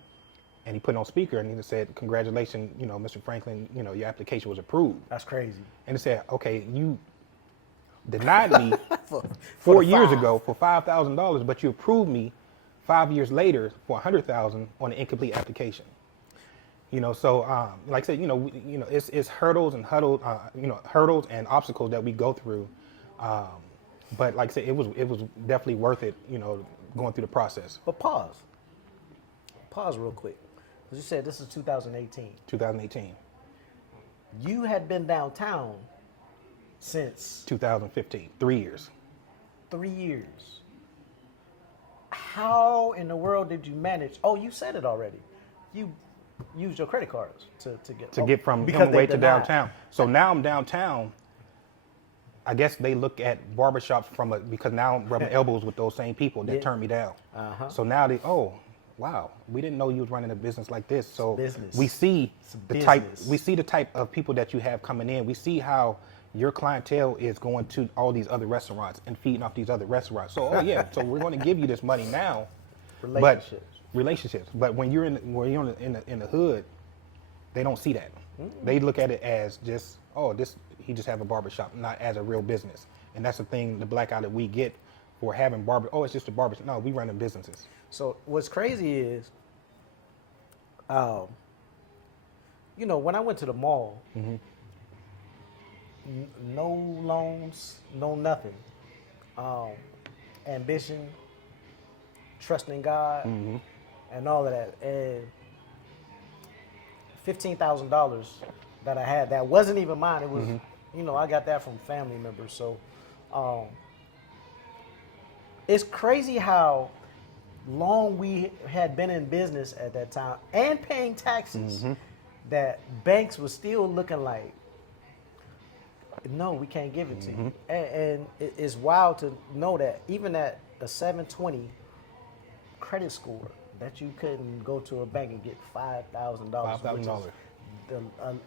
and he put it on speaker and he just said, "Congratulations, Mr. Franklin, your application was approved." That's crazy. And it said, "Okay, you denied me 4 years ago for $5,000, but you approved me 5 years later for $100,000 on an incomplete application." So like I said, it's hurdles and hurdles and obstacles that we go through. But like I said, it was definitely worth it, going through the process. But pause real quick. Because you said this is 2018. 2018. You had been downtown since 2015, 3 years. 3 years. How in the world did you manage? Oh, you said it already. You used your credit cards to get from because Hillman they Way to denied. downtown. So now I'm downtown. I guess they look at barbershops because now I'm rubbing elbows with those same people that Yeah. turned me down. Uh-huh. So now wow, we didn't know you was running a business like this. So business. we see It's the business. type of people that you have coming in. We see how your clientele is going to all these other restaurants and feeding off these other restaurants. So so we're going to give you this money now. Relationships. But when you're in the hood, they don't see that. They look at it as just, oh, he just have a barbershop, not as a real business. And that's the thing, the black eye that we get for having oh, it's just a barbershop. No, we running businesses. So what's crazy is, you know, when I went to the mall, no loans, no nothing. Ambition, trusting God, and all of that. And $15,000 that I had, that wasn't even mine. It was, you know, I got that from family members. So it's crazy how long we had been in business at that time and paying taxes that banks were still looking like, no, we can't give it to you. And it's wild to know that even at a 720 credit score, that you couldn't go to a bank and get $5,000, which is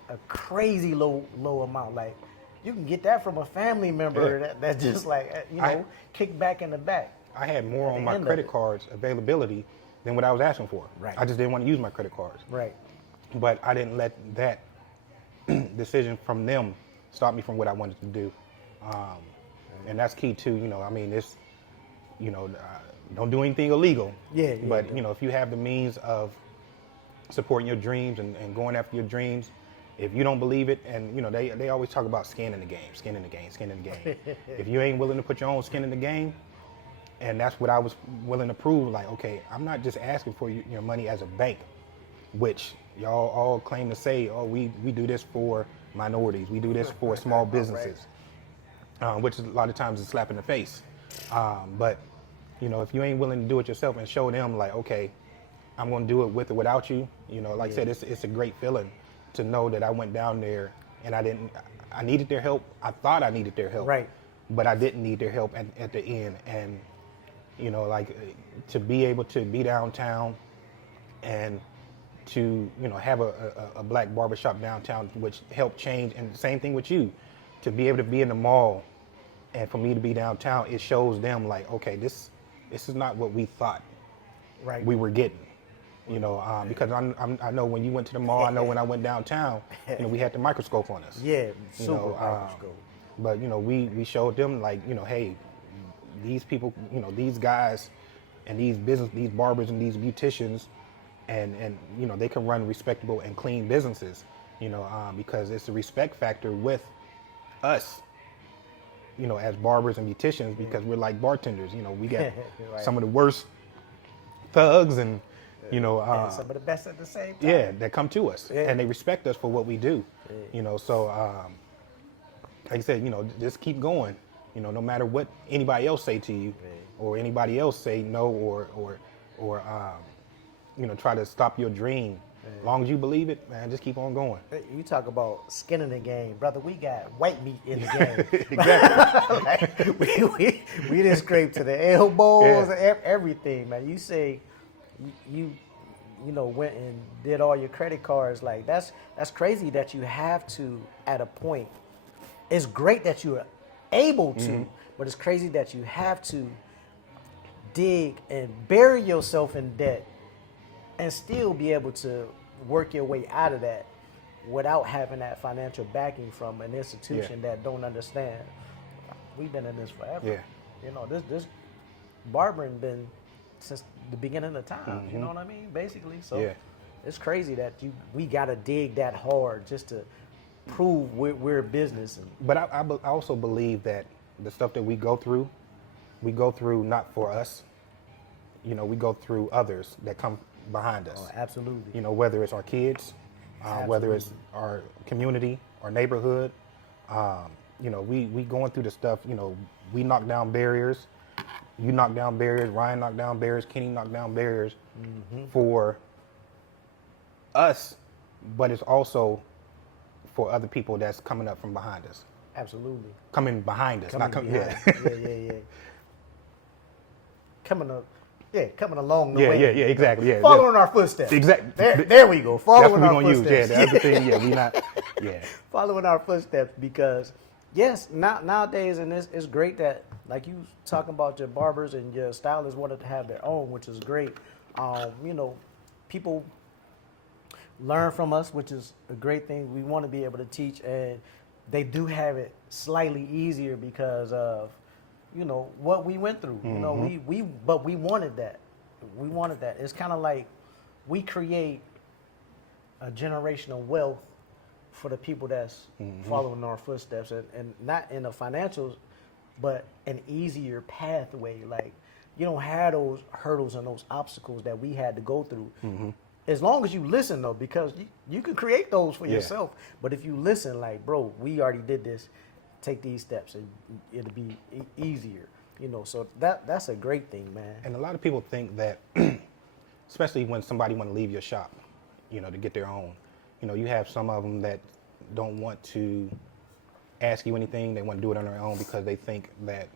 a crazy low amount. Like, you can get that from a family member that just like, you know, kick back in the back. I had more on my credit cards availability than what I was asking for. Right. I just didn't want to use my credit cards. Right. But I didn't let that decision from them stop me from what I wanted to do. And that's key too, you know, I mean, it's, you know, don't do anything illegal. But, you know, if you have the means of supporting your dreams and going after your dreams, if you don't believe it, and, you know, they always talk about skin in the game. If you ain't willing to put your own skin in the game, and that's what I was willing to prove, like, okay, I'm not just asking for your money as a bank, which y'all all claim to say, oh, we do this for minorities, we do this for small businesses, which is a lot of times a slap in the face. But, you know, if you ain't willing to do it yourself and show them, like, okay, I'm going to do it with or without you, you know, like I said, it's a great feeling to know that I went down there and I needed their help. I thought I needed their help, right? But I didn't need their help at the end. And, you know, like, to be able to be downtown and to, you know, have a black barbershop downtown, which helped change, and the same thing with you, to be able to be in the mall and for me to be downtown, it shows them like, okay, this is not what we thought we were getting. You know, because I know when you went to the mall, I know when I went downtown, you know, we had the microscope on us. Yeah, you super know, microscope. But, you know, we showed them, like, you know, hey, these people, you know, these guys and these barbers and these beauticians, and you know, they can run respectable and clean businesses, you know, because it's a respect factor with us, you know, as barbers and beauticians, because we're like bartenders. You know, we got some of the worst thugs and, you know, and some of the best at the same time. Yeah, that come to us and they respect us for what we do. You know, so like I said, you know, just keep going. You know, no matter what anybody else say to you, or anybody else say no, or you know, try to stop your dream. As long as you believe it, man, just keep on going. You talk about skin in the game, brother. We got white meat in the game. Exactly. Like, we didn't scrape to the elbows and everything, man. You say you know, went and did all your credit cards. Like, that's crazy that you have to, at a point. It's great that you are able to, but it's crazy that you have to dig and bury yourself in debt and still be able to work your way out of that without having that financial backing from an institution that don't understand. We've been in this forever. Yeah. You know, this barbering been since the beginning of time. You know what I mean? Basically. So it's crazy that we gotta dig that hard just to prove we're a business. But I also believe that the stuff that we go through not for us. You know, we go through others that come behind us. Oh, absolutely. You know, whether it's our kids, whether it's our community, our neighborhood. You know, we going through the stuff. You know, we knock down barriers. You knock down barriers. Ryan knocked down barriers. Kenny knocked down barriers for us, but it's also for other people that's coming up from behind us. Absolutely. Coming behind us, not coming. Yeah. Coming along the way. Yeah, exactly. Yeah, following our footsteps. Exactly. There we go. Following that's our what we're footsteps. gonna use. Yeah, the other thing. We not. Yeah. Following our footsteps, because yes, nowadays, and it's great that, like you talking about, your barbers and your stylists wanted to have their own, which is great. You know, people learn from us, which is a great thing. We want to be able to teach, and they do have it slightly easier because of, what we went through. But we wanted that. We wanted that. It's kind of like we create a generational wealth for the people that's following our footsteps, and not in the financials, but an easier pathway. Like, you don't have those hurdles and those obstacles that we had to go through. As long as you listen, though, because you can create those for yourself. But if you listen, like, bro, we already did this, take these steps, and it'll be easier. So that's a great thing, man. And a lot of people think that, especially when somebody want to leave your shop, to get their own. You have some of them that don't want to ask you anything. They want to do it on their own because they think that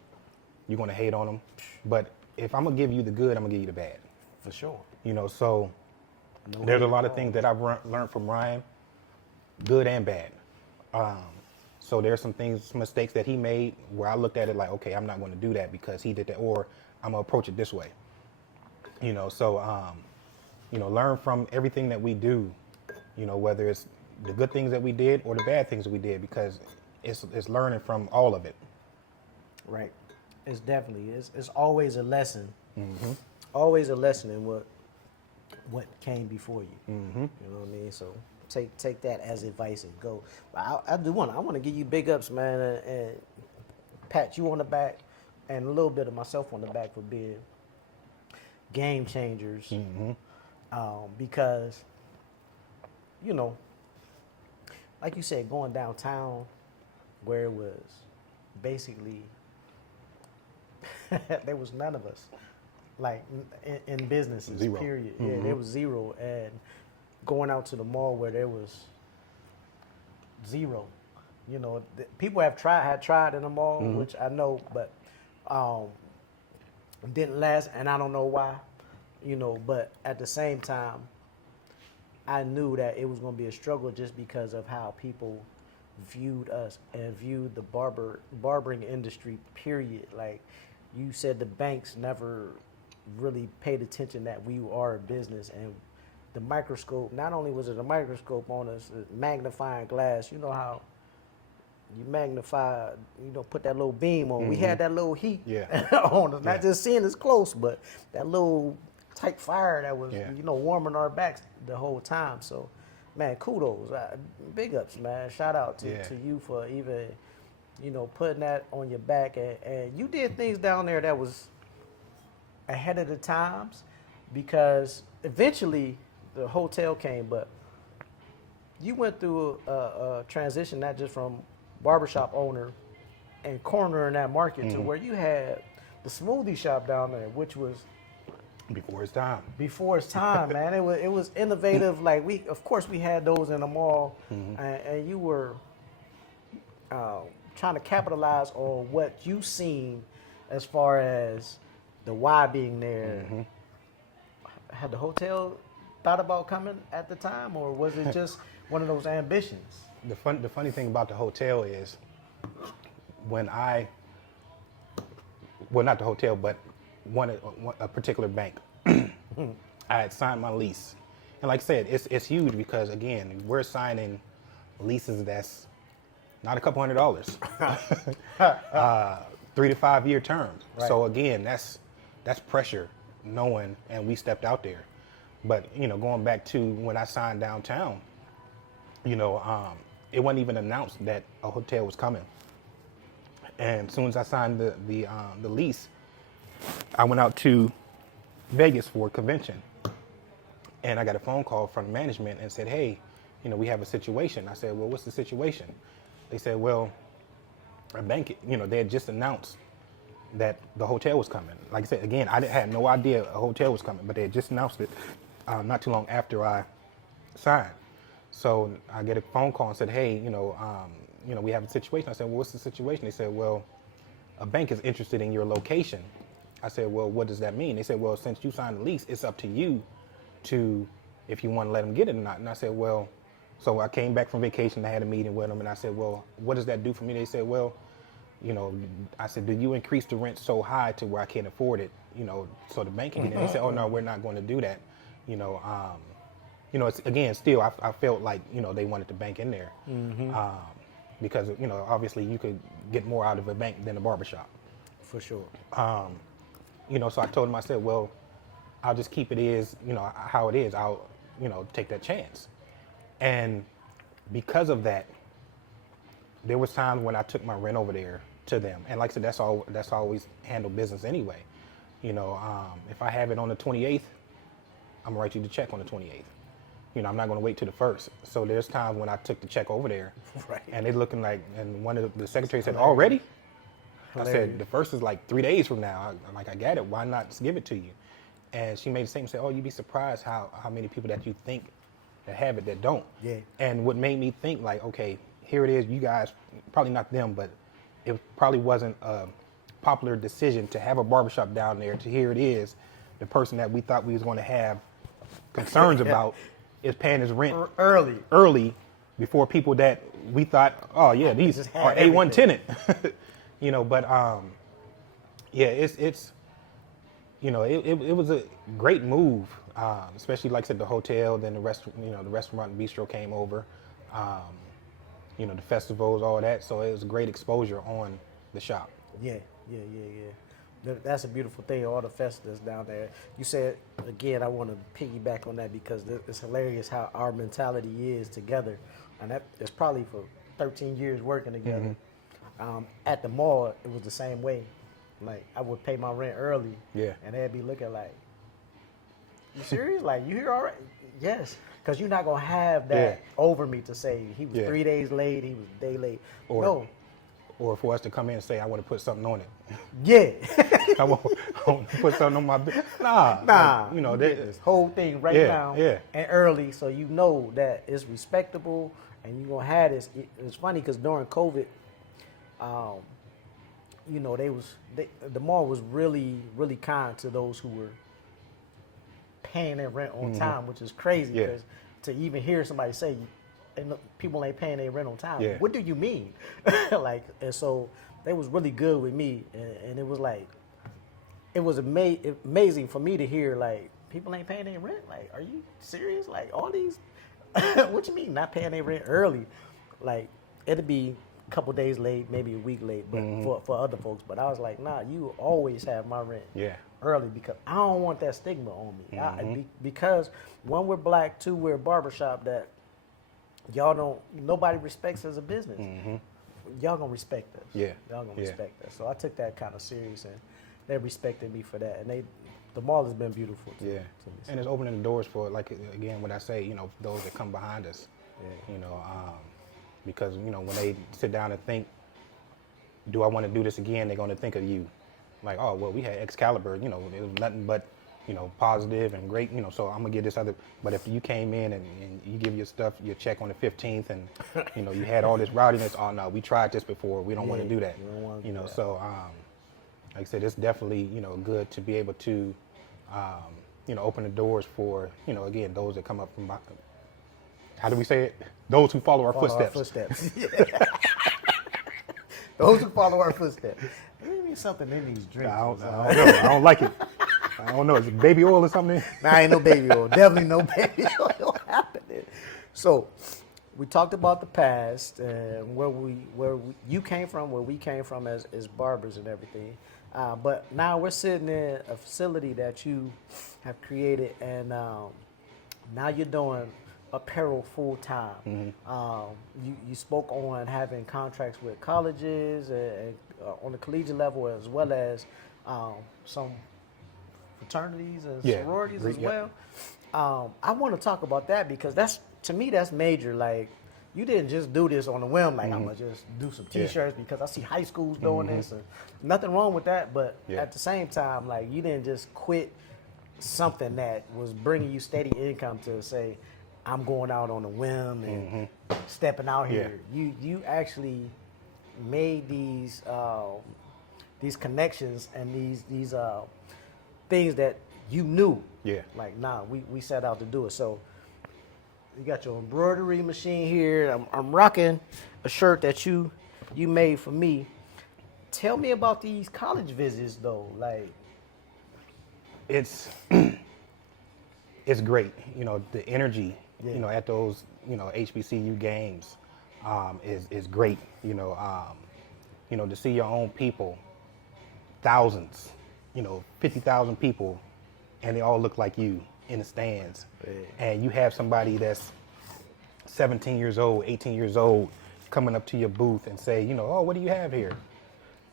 you're going to hate on them. But if I'm going to give you the good, I'm going to give you the bad. For sure. So there's a lot of things that I've learned from Ryan, good and bad. So there's some mistakes that he made where I looked at it like, okay, I'm not going to do that because he did that, or I'm going to approach it this way. Learn from everything that we do, whether it's the good things that we did or the bad things that we did, because it's learning from all of it. Right. It's definitely, it's always a lesson. Always a lesson in what came before you. You know what I mean? So take that as advice and go. But I want to give you big ups, man, and pat you on the back, and a little bit of myself on the back for being game changers. Because, like you said, going downtown where it was basically, there was none of us, like in businesses, zero. Period. Yeah, there was zero. And going out to the mall where there was zero, people had tried in the mall, which I know, but didn't last, and I don't know why, but at the same time, I knew that it was going to be a struggle just because of how people viewed us and viewed the barbering industry, period. Like you said, the banks never really paid attention that we are a business, and the microscope, not only was it a microscope on us, a magnifying glass, how you magnify, put that little beam on. We had that little heat on us, not just seeing us close, but that little tight fire that was, warming our backs the whole time. So, man, kudos, big ups, man. Shout out to you for even, putting that on your back. And you did things down there that was ahead of the times, because eventually the hotel came, but you went through a transition, not just from barbershop owner and cornering that market to where you had the smoothie shop down there, which was before its time. Before its time, man. It was innovative. Like we had those in the mall, and you were trying to capitalize on what you seen as far as the why being there. Had the hotel thought about coming at the time, or was it just one of those ambitions? The funny thing about the hotel is when not the hotel, but a particular bank, I had signed my lease. And like I said, it's huge because, again, we're signing leases that's not a couple $100s, 3 to 5 year terms. Right. So again, that's pressure knowing, and we stepped out there. But, going back to when I signed downtown, it wasn't even announced that a hotel was coming. And as soon as I signed the lease, I went out to Vegas for a convention. And I got a phone call from management and said, hey, we have a situation. I said, well, what's the situation? They said, well, a bank, they had just announced that the hotel was coming. Like I said, again, I had no idea a hotel was coming, but they had just announced it not too long after I signed. So I get a phone call and said, hey, we have a situation. I said, well, what's the situation? They said, well, a bank is interested in your location. I said, well, what does that mean? They said, well, since you signed the lease, it's up to you to, if you want to let them get it or not. And I said, well, so I came back from vacation. I had a meeting with them, and I said, well, what does that do for me? They said, well, I said, do you increase the rent so high to where I can't afford it, so the bank can get in? They said, oh, no, we're not going to do that. you know, it's, again, still, I felt like, you know, they wanted the bank in there. Because, you know, obviously you could get more out of a bank than a barbershop. For sure. You know, so I told him, I said, well, I'll just keep it is, you know, how it is. I'll, you know, take that chance. And because of that, there was times when I took my rent over there to them. And like I said, that's always handle business anyway. You know, if I have it on the 28th, I'm gonna write you the check on the 28th. You know, I'm not gonna wait till the 1st. So there's times when I took the check over there, Right. and they're looking like, and one of the secretaries said, already? I said, the 1st is like 3 days from now. I'm like, I get it. Why not just give it to you? And she made the statement, said, oh, you'd be surprised how many people that you think that have it that don't. Yeah. And what made me think like, okay, here it is. You guys, probably not them, but it probably wasn't a popular decision to have a barbershop down there. To here it is, the person that we thought we was going to have concerns about is paying his rent early before people that we thought, oh yeah, these are A1 tenant. You know, but yeah, it's you know, it was a great move, especially like I said, the hotel, then the restaurant and bistro came over, you know, the festivals, all that. So it was a great exposure on the shop. Yeah. That's a beautiful thing, all the festivals down there. You said, again, I want to piggyback on that because it's hilarious how our mentality is together. And that is probably for 13 years working together. At the mall, it was the same way. Like, I would pay my rent early. Yeah. And they'd be looking like, you serious? Like, you here already? Yes. Because you're not going to have that over me to say he was 3 days late, he was a day late. Or for us to come in and say, I want to put something on it. Yeah. I want to put something on my bill. Nah. Like, you know, this whole thing right now and early, so you know that it's respectable and you're going to have this. It's funny because during COVID, you know, the mall was really, really kind to those who were paying their rent on time, which is crazy because to even hear somebody say, and people ain't paying their rent on time. Yeah. What do you mean? Like, and so they was really good with me, and it was like, it was amazing for me to hear like people ain't paying their rent. Like, are you serious? Like all these, what you mean not paying their rent early? Like it'd be a couple days late, maybe a week late, but for other folks. But I was like, nah, you always have my rent early because I don't want that stigma on me. Because one, we're black, two, we're a barbershop that. Nobody respects as a business. Y'all gonna respect us. Yeah. Y'all gonna respect us. So I took that kind of serious and they respected me for that. And the mall has been beautiful to me. And it's opening the doors for, like, again, what I say, you know, those that come behind us, you know, because, you know, when they sit down and think, do I want to do this again? They're going to think of you. Like, oh, well, we had Excalibur, you know, it was nothing but, you know, positive and great, you know, so I'm gonna get this other, but if you came in and you give your stuff, your check on the 15th and, you know, you had all this rowdiness, oh no, we tried this before, we don't want to do that, you know, so, like I said, it's definitely, you know, good to be able to, you know, open the doors for, you know, again, those that come up from, how do we say it? Those who follow our footsteps. Those who follow our footsteps. There may be something in these drinks. I don't know. I don't like it. I don't know. Is it baby oil or something? Nah, ain't no baby oil. Definitely no baby oil happening. So, we talked about the past and where you came from, where we came from as barbers and everything. But now we're sitting in a facility that you have created, and now you're doing apparel full time. You spoke on having contracts with colleges and on the collegiate level, as well as some fraternities and sororities as well. I want to talk about that because to me that's major. Like, you didn't just do this on a whim. Like, I'm gonna just do some T-shirts because I see high schools doing this, and nothing wrong with that. But at the same time, like, you didn't just quit something that was bringing you steady income to say, I'm going out on a whim and stepping out here. You actually made these connections and these things that you knew. Like, nah, we set out to do it. So you got your embroidery machine here. I'm rocking a shirt that you made for me. Tell me about these college visits though. Like, it's it's great. You know, the energy, Yeah. you know, at those, you know, HBCU games is great. You know, to see your own people, thousands, you know, 50,000 people, and they all look like you in the stands. Yeah. And you have somebody that's 17 years old, 18 years old, coming up to your booth and say, you know, oh, what do you have here?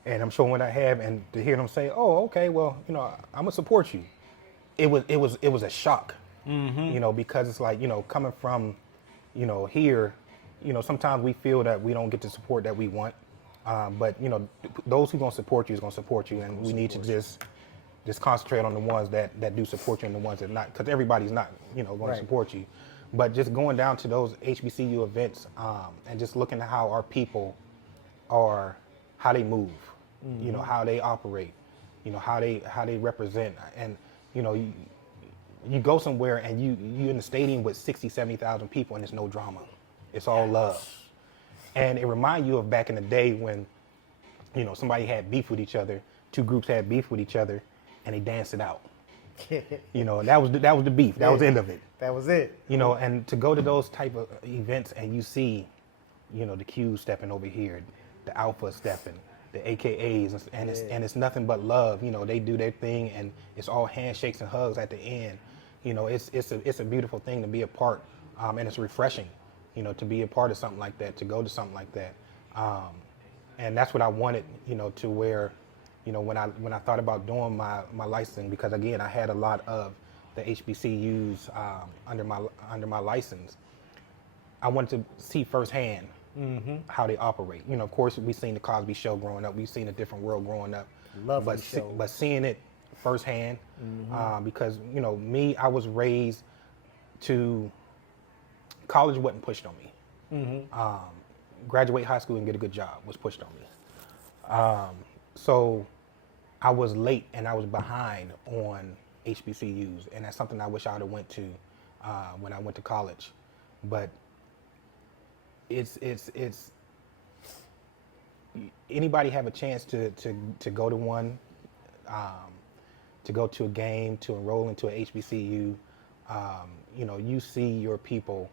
And I'm showing what I have, and to hear them say, oh, okay, well, you know, I'm gonna support you. It was a shock, you know, because it's like, you know, coming from, you know, here, you know, sometimes we feel that we don't get the support that we want, but you know, those who gonna support you is gonna support you, and we need to just concentrate on the ones that do support you and the ones that not, because everybody's not, you know, going Right. to support you. But just going down to those HBCU events and just looking at how our people are, how they move, you know, how they operate, you know, how they represent, and you know, you go somewhere and you in the stadium with 60, 70,000 people and it's no drama, it's all love, and it reminds you of back in the day when, you know, somebody had beef with each other, two groups had beef with each other, and they danced it out. You know, that was the beef. That was the end of it. That was it. You know, and to go to those type of events and you see, you know, the Qs stepping over here, the Alpha stepping, the AKAs, and it's nothing but love. You know, they do their thing, and it's all handshakes and hugs at the end. You know, it's a beautiful thing to be a part, and it's refreshing. You know, to be a part of something like that, to go to something like that, and that's what I wanted. You know, to where, you know, when I thought about doing my licensing, because again, I had a lot of the HBCUs under my license. I wanted to see firsthand how they operate. You know, of course, we've seen the Cosby Show growing up. We've seen a different world growing up. Lovely show. But seeing it firsthand, because, you know, me, I was raised to, college wasn't pushed on me. Graduate high school and get a good job was pushed on me. So I was late and I was behind on HBCUs, and that's something I wish I would have went to when I went to college. But it's anybody have a chance to go to one, to go to a game, to enroll into a HBCU. You know, you see your people,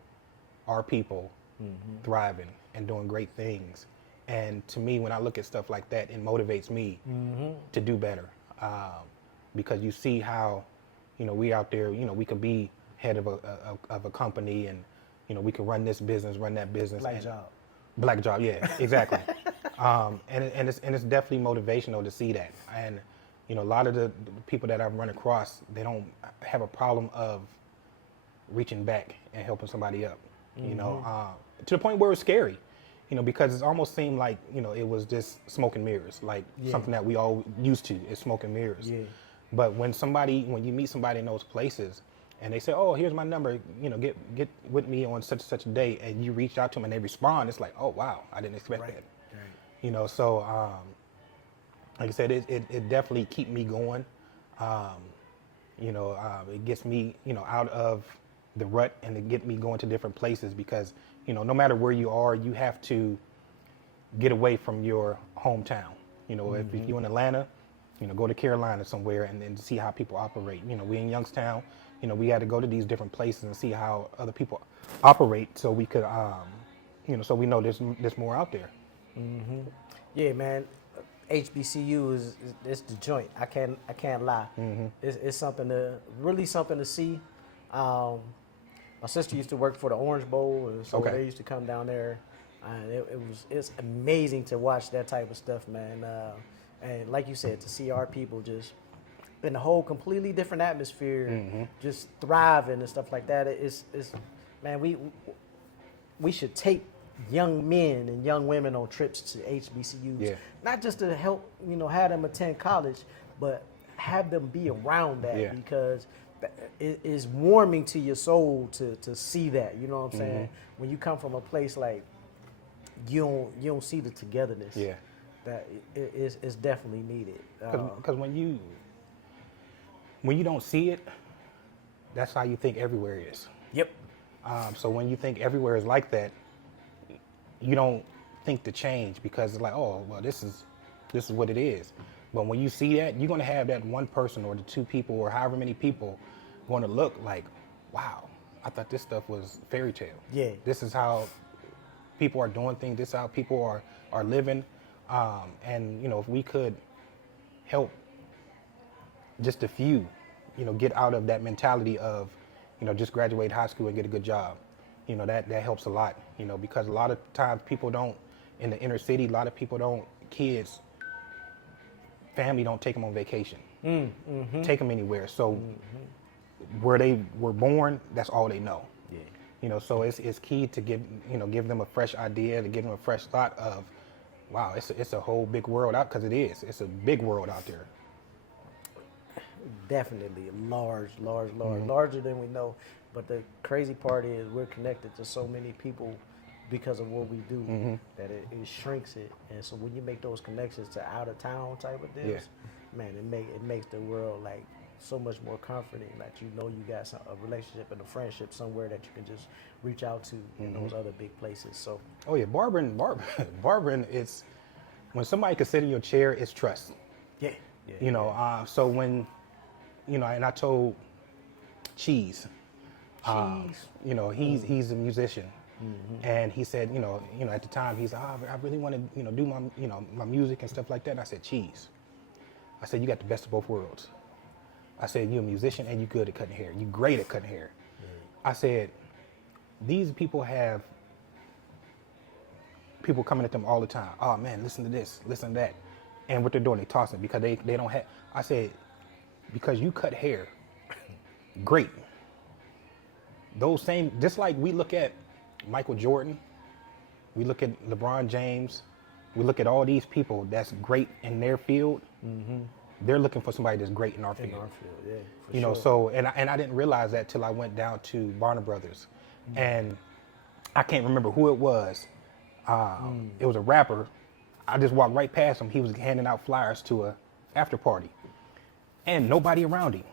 our people, thriving and doing great things. And to me, when I look at stuff like that, it motivates me to do better, because you see how, you know, we out there, you know, we could be head of a company, and, you know, we can run this business, run that business. Black job, yeah, exactly. And it's definitely motivational to see that. And, you know, a lot of the people that I've run across, they don't have a problem of reaching back and helping somebody up, you know, to the point where it's scary. You know, because it almost seemed like, you know, it was just smoke and mirrors, like something that we all used to is smoke and mirrors. Yeah. But when you meet somebody in those places and they say, oh, here's my number, you know, get with me on such and such a day, and you reach out to them and they respond, it's like, oh, wow, I didn't expect that. Right. You know, so like I said, it definitely keep me going. You know, it gets me, you know, out of the rut, and to get me going to different places, because, you know, no matter where you are, you have to get away from your hometown. You know, if you're in Atlanta, you know, go to Carolina somewhere and see how people operate. You know, we in Youngstown, you know, we had to go to these different places and see how other people operate, so we could, you know, so we know there's more out there. Yeah, man. HBCU is it's the joint. I can't lie. It's something to see. My sister used to work for the Orange Bowl, and so they used to come down there. It's amazing to watch that type of stuff, man. And like you said, to see our people just in a whole completely different atmosphere, just thriving and stuff like that. It's man, we should take young men and young women on trips to HBCUs, not just to help, you know, have them attend college, but have them be around that, because it is warming to your soul to see that. You know what I'm saying? When you come from a place like, you don't see the togetherness. Yeah, that is definitely needed. Because when you don't see it, that's how you think everywhere is. Yep. So when you think everywhere is like that, you don't think to change, because it's like, oh, well, this is what it is. But when you see that, you're going to have that one person or the two people or however many people going to look like, wow, I thought this stuff was fairy tale. Yeah. This is how people are doing things. This is how people are living. And, you know, if we could help just a few, you know, get out of that mentality of, you know, just graduate high school and get a good job. You know, that helps a lot, you know, because a lot of times people don't, in the inner city, a lot of people don't, kids, family don't take them on vacation, take them anywhere. So where they were born, that's all they know. Yeah. You know, so it's key to give them a fresh idea, to give them a fresh thought of, wow, it's a whole big world out, because it's a big world out there. Definitely larger than we know. But the crazy part is we're connected to so many people because of what we do that it shrinks it. And so when you make those connections to out of town type of deals, man, it makes the world like so much more comforting. Like, you know, you got a relationship and a friendship somewhere that you can just reach out to in those other big places. So oh yeah, barbering is when somebody can sit in your chair, it's trust. yeah. You know, so when, you know, and I told Cheese, you know, he's a musician, and he said, you know, at the time he's like, oh, I really want to, you know, do my music and stuff like that. And I said, Cheese, I said, you got the best of both worlds. I said, you're a musician and you're good at cutting hair. You're great at cutting hair. I said, these people have people coming at them all the time. Oh man, listen to this, listen to that. And what they're doing, they tossing because they don't have. I said, because you cut hair, great. Those same, just like we look at Michael Jordan, we look at LeBron James, we look at all these people that's great in their field. They're looking for somebody that's great in our field. Yeah, You know, so and I didn't realize that till I went down to Barner Brothers, and I can't remember who it was. It was a rapper. I just walked right past him. He was handing out flyers to a after party, and nobody around him.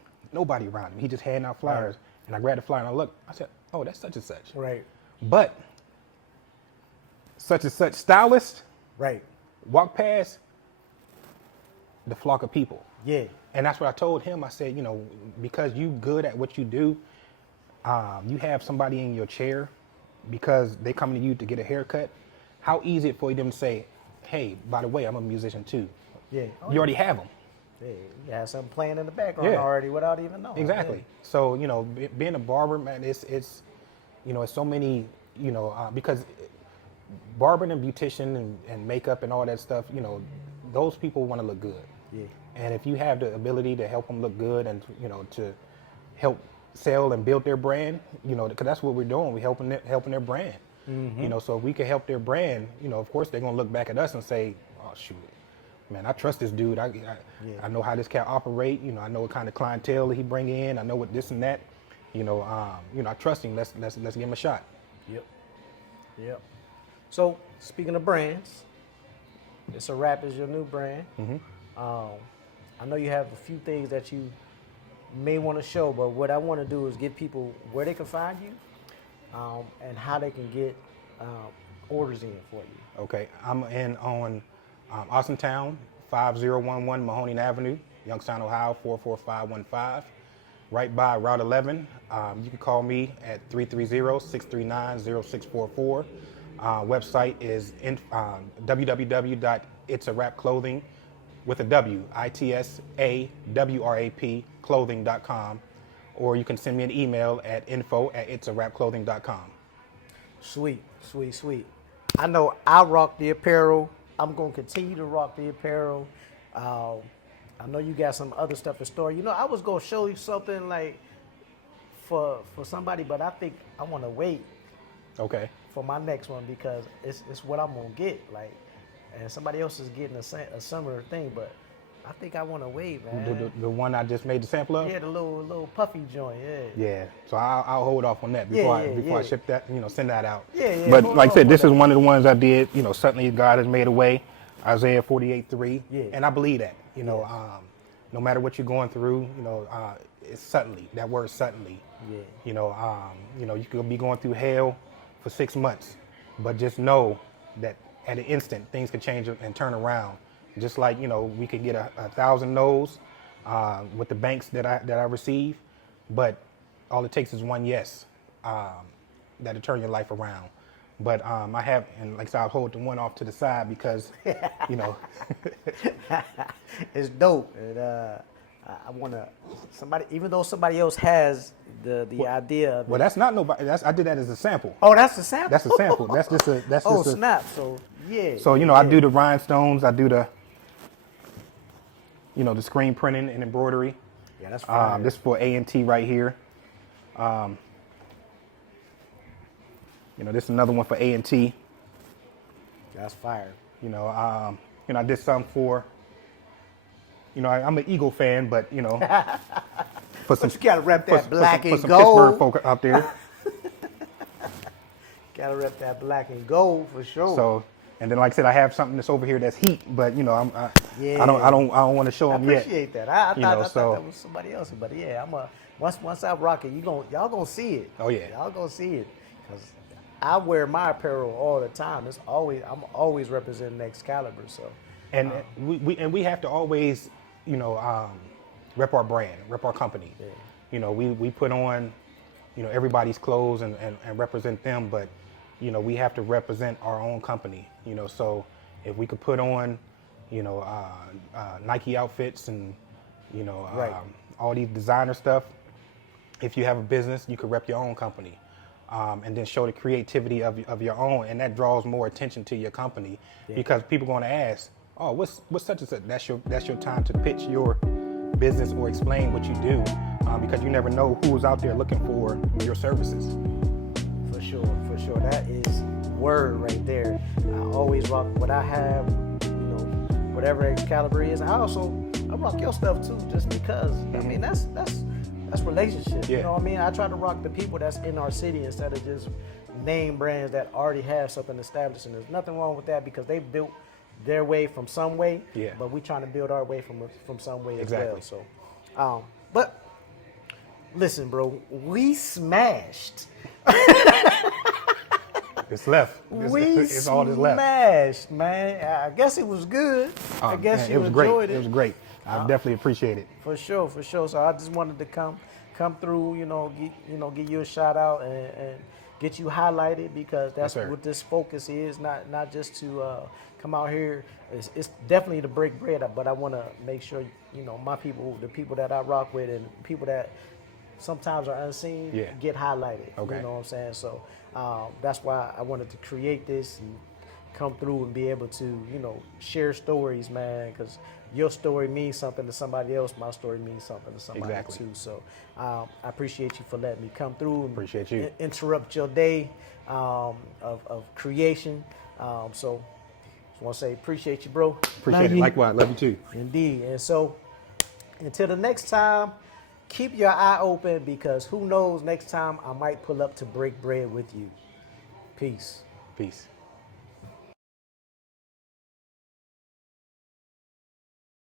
He just handing out flyers, and I grabbed the flyer and I looked. I said, "Oh, that's such and such." Right. But such and such stylist Right. walked past the flock of people. Yeah. And that's what I told him. I said, you know, because you good at what you do, you have somebody in your chair because they come to you to get a haircut. How easy it for them to say, hey, by the way, I'm a musician too. Yeah. You already have them. Yeah, you have something playing in the background Yeah. already without even knowing. Exactly. So, you know, being a barber, man, it's you know, it's so many, you know, because barbering and beautician and makeup and all that stuff, you know, those people want to look good. Yeah. And if you have the ability to help them look good and, you know, to help sell and build their brand, you know, because that's what we're doing. We're helping their brand. You know, so if we can help their brand, you know, of course they're going to look back at us and say, oh, shoot, man, I trust this dude. I know how this cat operate. You know, I know what kind of clientele he bring in. I know what this and that. You know, I trust him. Let's give him a shot. Yep. So, speaking of brands, It's a Wrap is your new brand. I know you have a few things that you may want to show, but what I want to do is give people where they can find you and how they can get orders in for you. Okay, I'm in on Austintown, 5011 Mahoning Avenue, Youngstown, Ohio, 44515, right by Route 11. You can call me at 330-639-0644. Website is www.itsawrapclothing with a W, ITSAWRAP clothing.com, or you can send me an email at info@itsawrapclothing.com. Sweet. I know I rock the apparel. I'm going to continue to rock the apparel. I know you got some other stuff in store. You know, I was going to show you something like for somebody, but I think I want to wait Okay. for my next one because it's what I'm going to get. Like, and somebody else is getting a summer thing, but I think I want to wait, man. The one I just made the sample of? Yeah, the little puffy joint, Yeah, so I'll hold off on that before I ship that, send that out. Yeah, But hold like I off said, on this is that. one of the ones I did. Suddenly God has made a way. Isaiah 48:3. Yeah. And I believe that. No matter what you're going through, it's suddenly. That word suddenly. Yeah. You could be going through hell for 6 months, but just know that at an instant things could change and turn around. Just like we could get 1,000 no's with the banks that I receive, but all it takes is one yes that'll turn your life around. But I have, and like I said, I'll hold the one off to the side because, you know. It's dope. And I want to, somebody, even though somebody else has the idea of Well, that's not nobody. I did that as a sample. Oh, that's a sample? That's a sample. That's just a. That's Oh, just a, snap. So, yeah. So, you know, I do the rhinestones. I do the, you know, the screen printing and embroidery. Yeah, that's fine. This is for A&T right here. You know, this is another one for A&T. That's fire. You know, I did some for, you know, I'm an Eagle fan, but, you know, for some, But you gotta rep that black and some gold. Pittsburgh folk out there. Gotta rep that black and gold for sure. So, and then like I said, I have something that's over here that's heat, but you know, Yeah. I don't want to show I them yet. appreciate that. I You thought, know, I thought so- that was somebody else, but yeah, once I rock it, y'all gonna see it. Oh, yeah. Y'all gonna see it, cause I wear my apparel all the time. I'm always representing Excalibur. So, And we have to always, you know, rep our brand, rep our company. Yeah. You know, we put on, you know, everybody's clothes and represent them, but you know, we have to represent our own company. You know, so if we could put on, you know, Nike outfits and, you know, Right. all these designer stuff. If you have a business, you could rep your own company, and then show the creativity of your own, and that draws more attention to your company because people are going to ask, "Oh, what's such and such?" That's your time to pitch your business or explain what you do, because you never know who's out there looking for your services. for sure, that is word right there. I always rock what I have, you know, whatever Excalibur is. I rock your stuff too, just because. I mean, that's relationship. Yeah. You know what I mean? I try to rock the people that's in our city instead of just name brands that already have something established. And there's nothing wrong with that because they built their way from some way. Yeah. But we trying to build our way from some way Exactly. as well. So, but listen, bro, we smashed. It's left. It's all that's left. Smashed, man. I guess it was good. I guess Man, you it was great. enjoyed It was great. I definitely appreciate it. For sure. So I just wanted to come through, give you a shout out and get you highlighted because that's Yes, sir. what this focus is. Not just to come out here. It's definitely to break bread up, but I want to make sure my people, the people that I rock with, and people that sometimes are unseen, Yeah. get highlighted. Okay. You know what I'm saying? So that's why I wanted to create this and come through and be able to, share stories, man, because your story means something to somebody else. My story means something to somebody Exactly. too. So I appreciate you for letting me come through and Appreciate you. interrupt your day of creation. So just want to say appreciate you, bro. Appreciate Love it. you. Likewise. Love you too. Indeed. And so until the next time, keep your eye open because who knows, next time I might pull up to break bread with you. Peace. Peace.